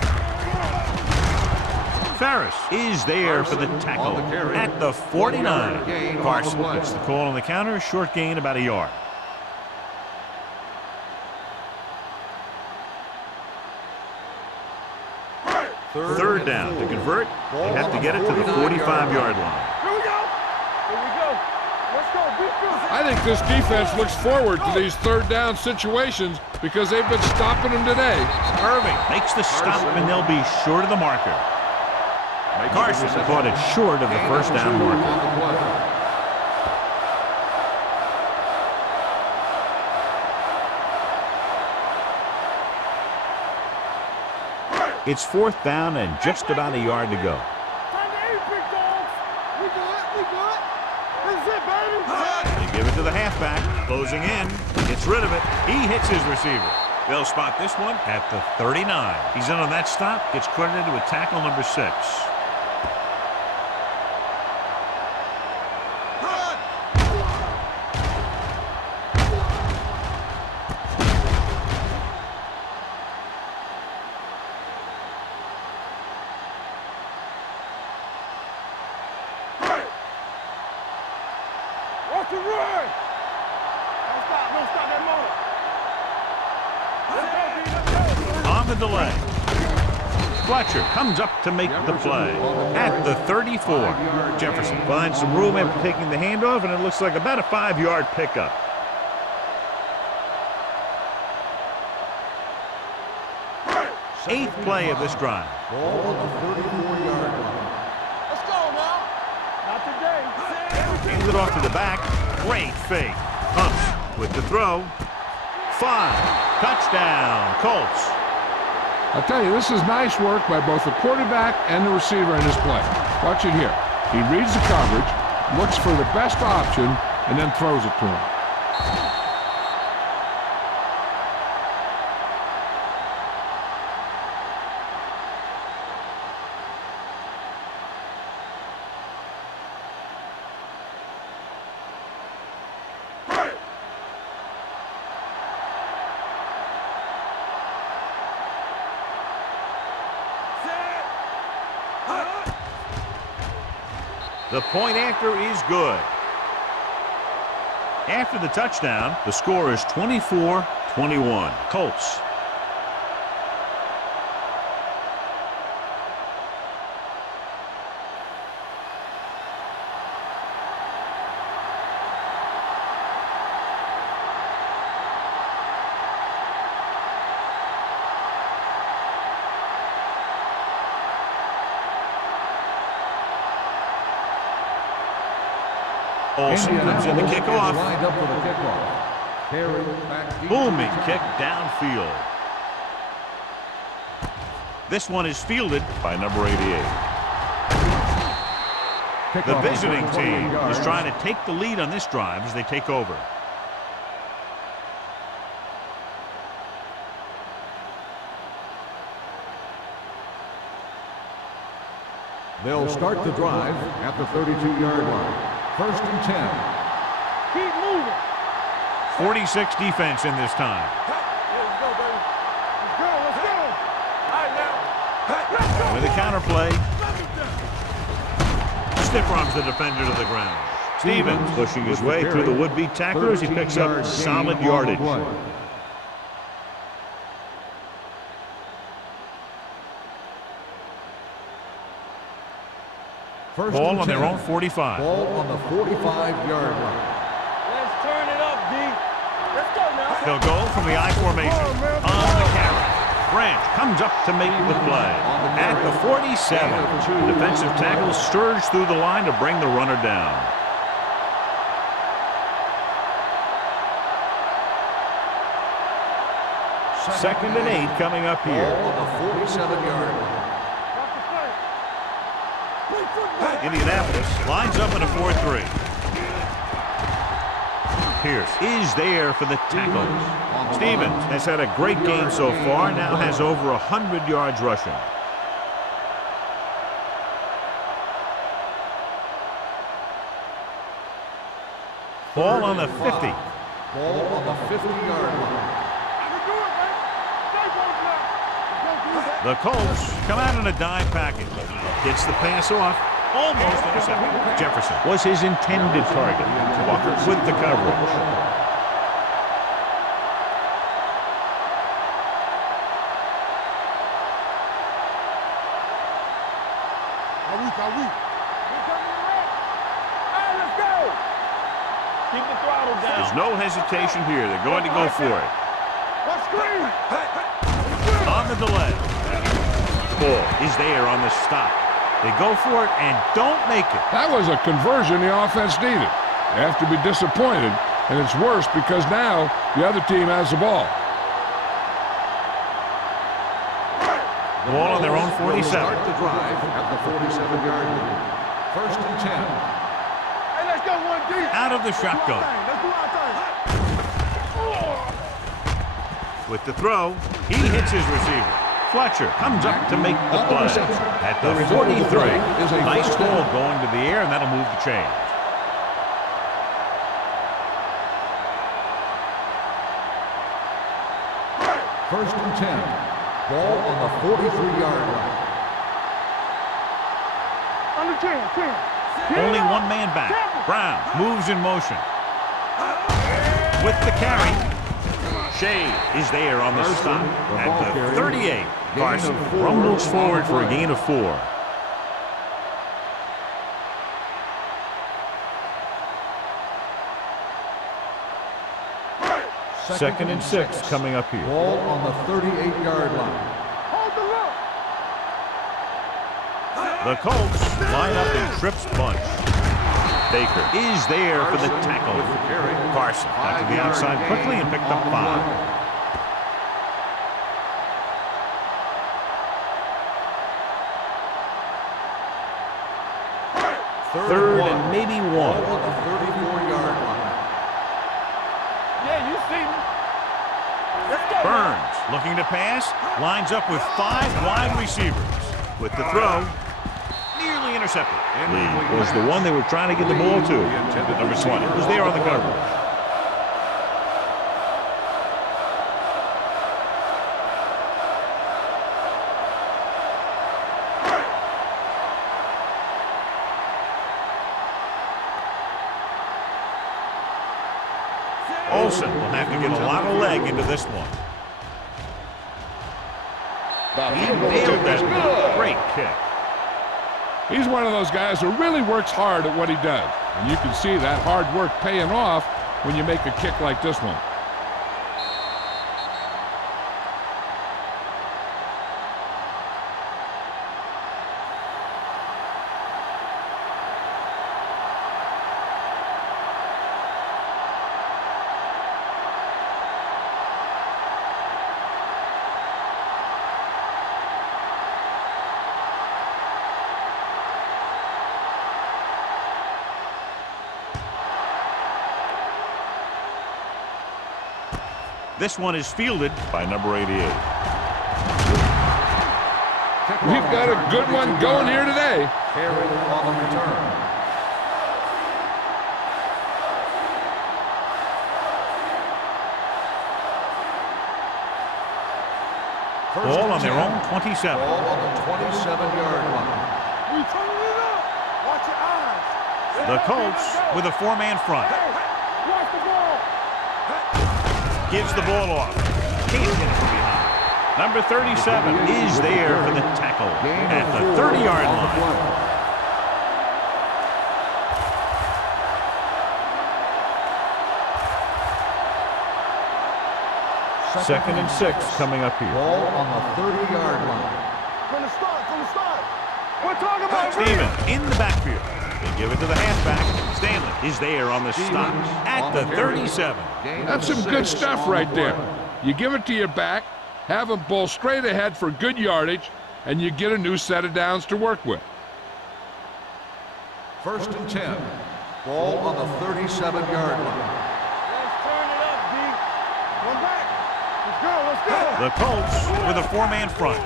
Ferris is there for the tackle at the 49. Carson gets the call on the counter. Short gain about a yard. Third down. To convert, they have to get it to the 45-yard line. Here we go. Here we go. Let's go. Beat this. I think this defense looks forward to these third down situations because they've been stopping them today. Irving makes the stop, and they'll be short of the marker. Carson caught it short of the first down marker. It's fourth down and just about a yard to go. Time to eat, big dogs. We good. We good. This is it, baby. They give it to the halfback, closing in, gets rid of it. He hits his receiver. They'll spot this one at the 39. He's in on that stop, gets credited with tackle number 6. Watch it run. Don't stop that motor. On the delay. Fletcher comes up to make the play at the 34. Jefferson finds some room after taking the handoff, and it looks like about a 5-yard pickup. Eighth play of this drive. Ball on the 34-yard line. Let's go now. Not today. Hands it off to the back. Great fake. Humps with the throw. 5. Touchdown, Colts. I'll tell you, this is nice work by both the quarterback and the receiver in this play. Watch it here. He reads the coverage, looks for the best option, and then throws it to him. The point after is good. After the touchdown, the score is 24-21. Colts. Olsen comes in the kickoff. Lined up for the kickoff. Carry back deep. Booming kick downfield. This one is fielded by number 88. The Kickoff visiting is team 28 yards. is trying to take the lead on this drive as they take over. They'll start the drive at the 32-yard line. First and 10. Keep moving. 46 defense in this time. Let's go, baby. Let's go, let's go. All right, now. Let's go. With a counterplay. Stiff arms the defender to the ground. Stevens pushing his way through the would-be tacklers. He picks up solid yardage. Ball on their own 45. Ball on the 45-yard line. Let's turn it up, D. Let's go now. They'll go from the I formation. On the carry. Branch comes up to make the play. At the 47, the defensive tackle surged through the line to bring the runner down. Second and 8 coming up here. Ball on the 47-yard line. Indianapolis lines up in a 4-3. Pierce is there for the tackle. Stevens has had a great game so far, now has over 100 yards rushing. Ball on the 50. Ball on the 50-yard line. The Colts come out in a dime package. Gets the pass off. Almost intercepted. Jefferson was his intended target. Walker with the coverage. There's no hesitation here. They're going to go for it. On the delay. Ball is there on the stop. They go for it and don't make it. That was a conversion the offense needed. They have to be disappointed, and it's worse because now the other team has the ball. Ball on their own 47. Start the drive at the 47-yard line. First and 10. Hey, let's go one deep. Out of the shotgun. Let's do our thing. With the throw, he hits his receiver. Fletcher comes up to make the play. At the 43, nice ball going to the air, and that'll move the chains. First and 10. Ball on the 43-yard line. Under 10. Only one man back. Brown moves in motion. With the carry. Shea is there on the stop. At the 38, Carson rumbles forward for a gain of 4. Second and 6 coming up here. Ball on the 38-yard line. Hold the look. The Colts line up in trips bunch. Baker is there for the tackle. Carson got to the outside quickly and picked up 5. Third and maybe 1. Ball on the 34-yard line. Yeah, you see me. Let's go. Burns looking to pass. Lines up with 5 wide receivers. With the throw. Nearly intercepted. Lee was the one they were trying to get the ball to. Number 20 was there on the coverage. Olsen will have to get a lot of leg into this one. He nailed that. Great kick. He's one of those guys who really works hard at what he does. And you can see that hard work paying off when you make a kick like this one. This one is fielded by number 88. We've got a good one going here today. Carry on the return. Ball on their own 27. Ball on the 27-yard line. We turning it up. Watch your eyes. The Colts with a four-man front. Hey, watch the ball. Gives the ball off. Can't get it from behind. Number 37 is there for the tackle at the 30-yard line. Second and 6 coming up here. Ball on the 30-yard line. From the start. We're talking about Steven in the backfield. They give it to the halfback. Stanley is there on the stop at the 37. That's some good stuff right there. You give it to your back, have him bowl straight ahead for good yardage, and you get a new set of downs to work with. First and 10. Ball on the 37-yard line. Let's turn it up, D. One back. Let's go. The Colts with a four-man front.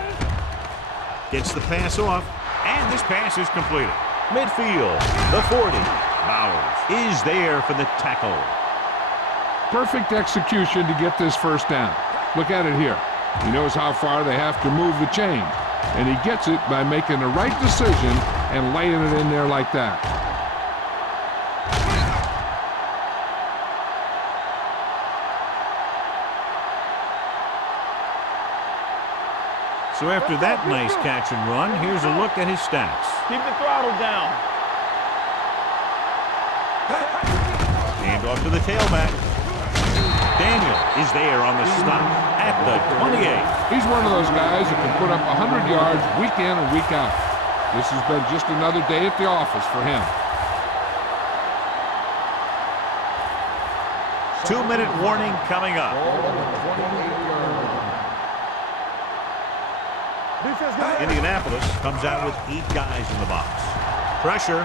Gets the pass off, and this pass is completed. Midfield, the 40. Bowers is there for the tackle. Perfect execution to get this first down. Look at it here. He knows how far they have to move the chain, and he gets it by making the right decision and laying it in there like that. So after that nice catch and run, here's a look at his stats. Keep the throttle down. Hand off to the tailback. Daniel is there on the stop at the 28. He's one of those guys that can put up 100 yards week in and week out. This has been just another day at the office for him. 2-minute warning coming up. Ball on the 28-yard line. Indianapolis comes out with 8 guys in the box. Pressure.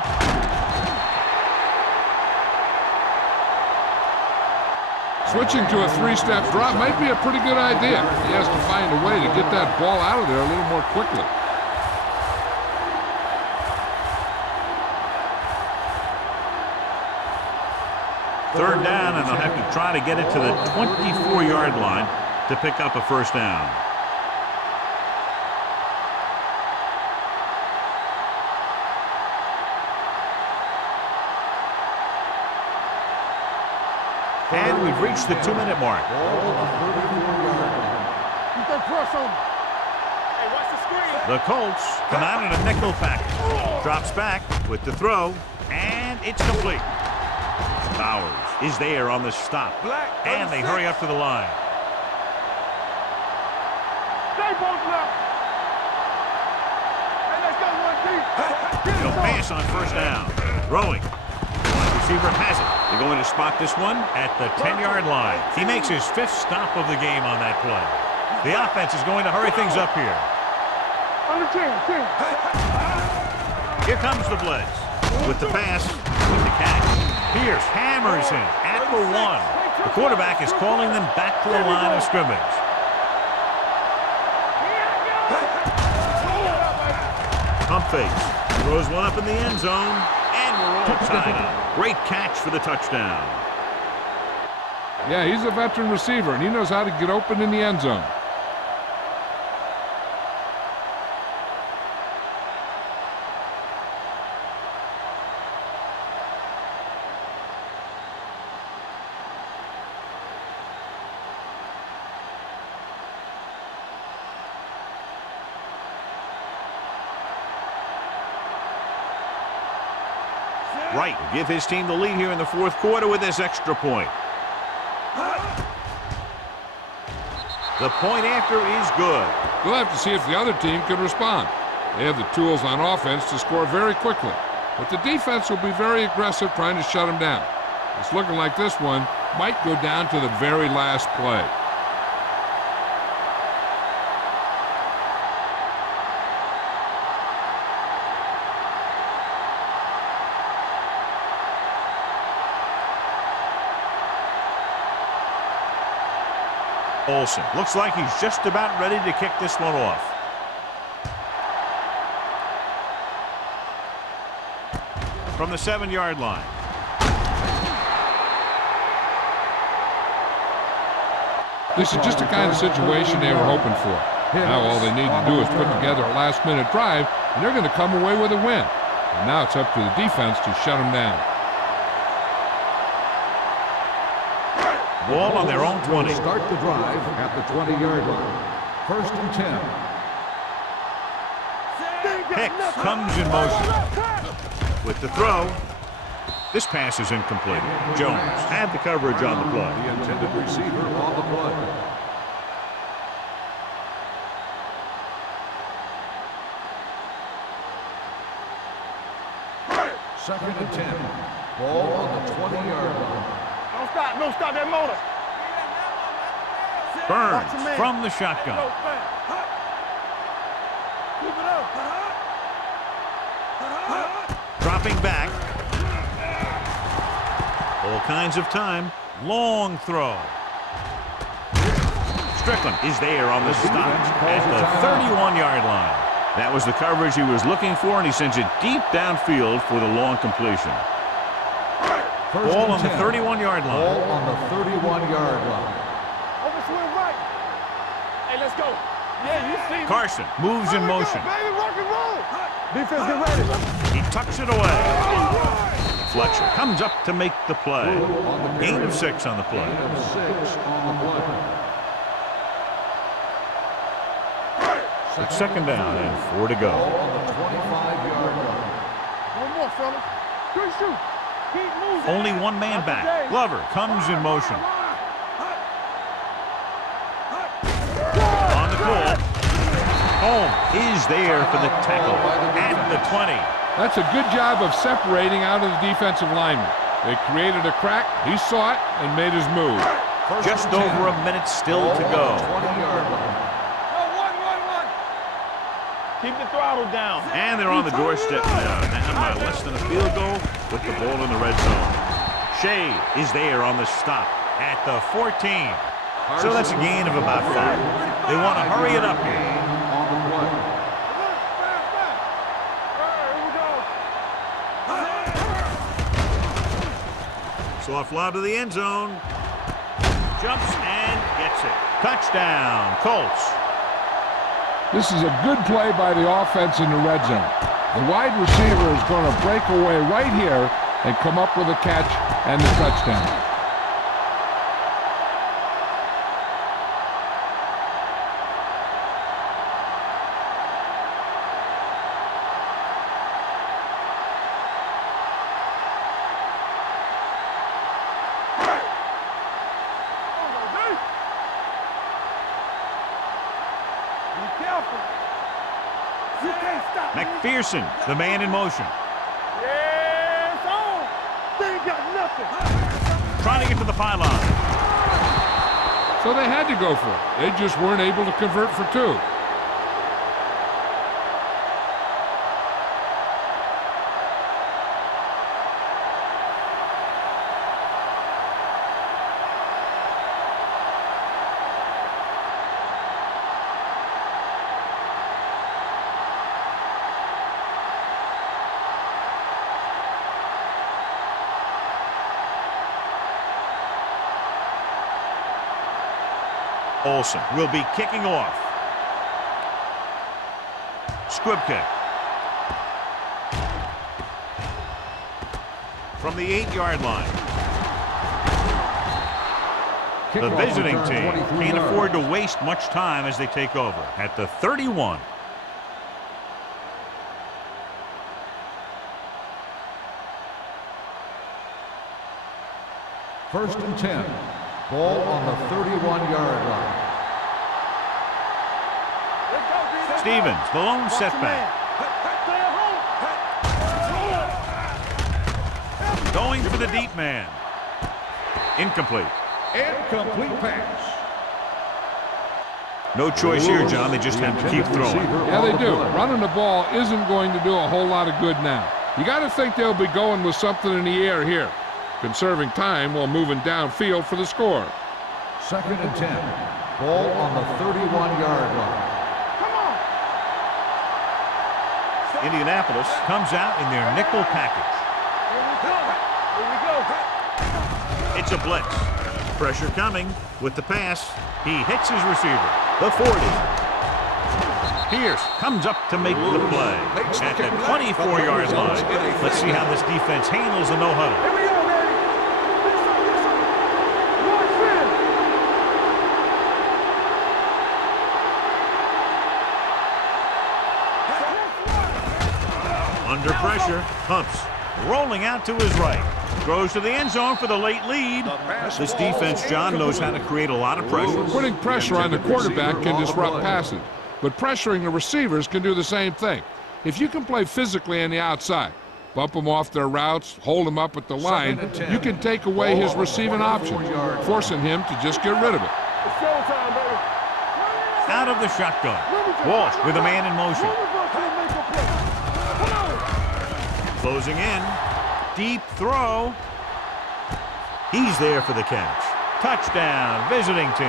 Switching to a three-step drop might be a pretty good idea. He has to find a way to get that ball out of there a little more quickly. Third down, and they'll have to try to get it to the 24-yard line to pick up a first down. And we've reached the 2-minute mark. Keep that press on. Hey, watch the screen. The Colts come out in a nickel package. Drops back with the throw, and it's complete. Bowers is there on the stop, and they hurry up to the line. Stay both left. Hey, let's go one deep. He'll pass on first down. Throwing. Wide receiver has it. They're going to spot this one at the 10-yard line. He makes his 5th stop of the game on that play. The offense is going to hurry things up here. Under 10. Here comes the blitz. With the pass, with the catch. Pierce hammers him at the 1. The quarterback is calling them back to the line of scrimmage. Pump fakes. Throws one up in the end zone. And we're all tied up. Great catch for the touchdown. Yeah, he's a veteran receiver, and he knows how to get open in the end zone. Right, give his team the lead here in the fourth quarter with this extra point. The point after is good. We'll have to see if the other team can respond. They have the tools on offense to score very quickly, but the defense will be very aggressive trying to shut them down. It's looking like this one might go down to the very last play. Olsen looks like he's just about ready to kick this one off. From the 7-yard line. This is just the kind of situation they were hoping for. Now all they need to do is put together a last-minute drive, and they're going to come away with a win. And now it's up to the defense to shut them down. Ball on their own 20. Start the drive at the 20-yard line. 1st and 10. Hicks comes in motion. With the throw, this pass is incomplete. Jones had the coverage on the play. The intended receiver on the play. Second and 10. Ball on the 20-yard line. Don't stop that motor. Burns from the shotgun. Keep it up. Dropping back. All kinds of time. Long throw. Strickland is there on the stop at the 31-yard line. That was the coverage he was looking for, and he sends it deep downfield for the long completion. Ball on the 31-yard line. Ball on the 31-yard line. Over swing right. Hey, let's go. Yeah, you see me. Carson moves in motion. Baby, rock and roll. Defense, get ready. He tucks it away. Fletcher comes up to make the play. Gain of 6 on the play. Gain of 6 on the play. It's second down and 4 to go. Ball on the 25-yard line. One more, fellas. Good shoot. Keep moving. Only one man back. Glover comes in motion. On the call. Holmes is there for the tackle at the 20. That's a good job of separating out of the defensive lineman. They created a crack, he saw it, and made his move. Just over a minute still to go. 20-yard line. Keep the throttle down. And they're on the doorstep now. Down by less than a field goal with the ball in the red zone. Shea is there on the stop at the 14. So that's a gain of about 5. They want to hurry it up here. On the play. Soft lob to the end zone. Jumps and gets it. Touchdown, Colts. This is a good play by the offense in the red zone. The wide receiver is going to break away right here and come up with a catch and the touchdown. McPherson, the man in motion. Yes, on. They ain't got nothing. Trying to get to the pylon. So they had to go for it. They just weren't able to convert for 2. Olsen will be kicking off. Squib kick. From the 8-yard line. The visiting team can't afford to waste much time as they take over at the 31. First and 10. Ball on the 31-yard line. Stevens, the lone setback. Going for the deep man. Incomplete. Incomplete pass. No choice here, John. They just have to keep throwing. Yeah, they do. Running the ball isn't going to do a whole lot of good now. You got to think they'll be going with something in the air here, conserving time while moving downfield for the score. Second and 10. Ball on the 31-yard line. Indianapolis comes out in their nickel package. It's a blitz. Pressure coming with the pass. He hits his receiver. The 40. Pierce comes up to make the play at the 24-yard line. Let's see how this defense handles the no-huddle. Here we go, baby. Under pressure, Humps rolling out to his right. Throws to the end zone for the late lead. This defense, John, knows how to create a lot of pressure. Putting pressure on the quarterback can disrupt passes, but pressuring the receivers can do the same thing. If you can play physically on the outside, bump them off their routes, hold them up at the line, you can take away his receiving options, forcing him to just get rid of it. It's showtime, baby. Out of the shotgun. Walsh with a man in motion. Closing in. Deep throw. He's there for the catch. Touchdown, visiting team.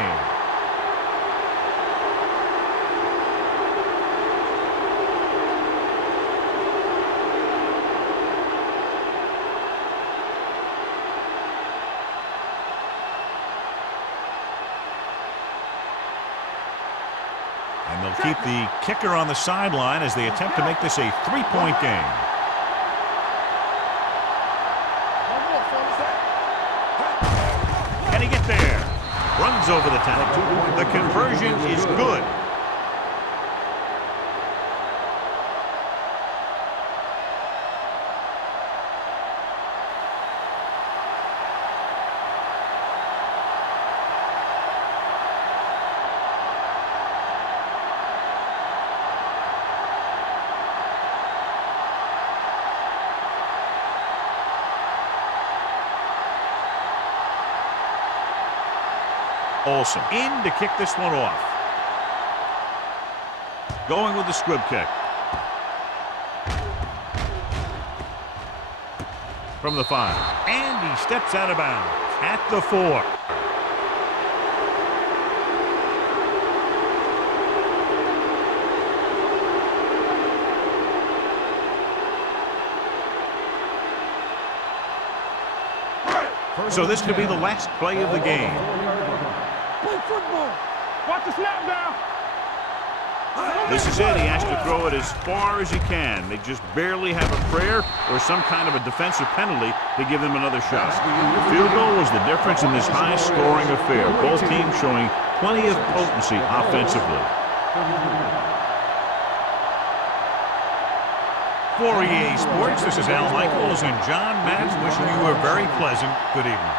And they'll keep the kicker on the sideline as they attempt to make this a three-point game. Can he get there? Runs over the tackle. The conversion is good. Olsen in to kick this one off. Going with the squib kick. From the 5. And he steps out of bounds at the 4. So this could be the last play of the game. Play football. Watch the snap down. This is it. He has to throw it as far as he can. They just barely have a prayer or some kind of a defensive penalty to give them another shot. The field goal was the difference in this high-scoring affair. Both teams showing plenty of potency offensively. For EA Sports, this is Al Michaels and John Madden wishing you a very pleasant good evening.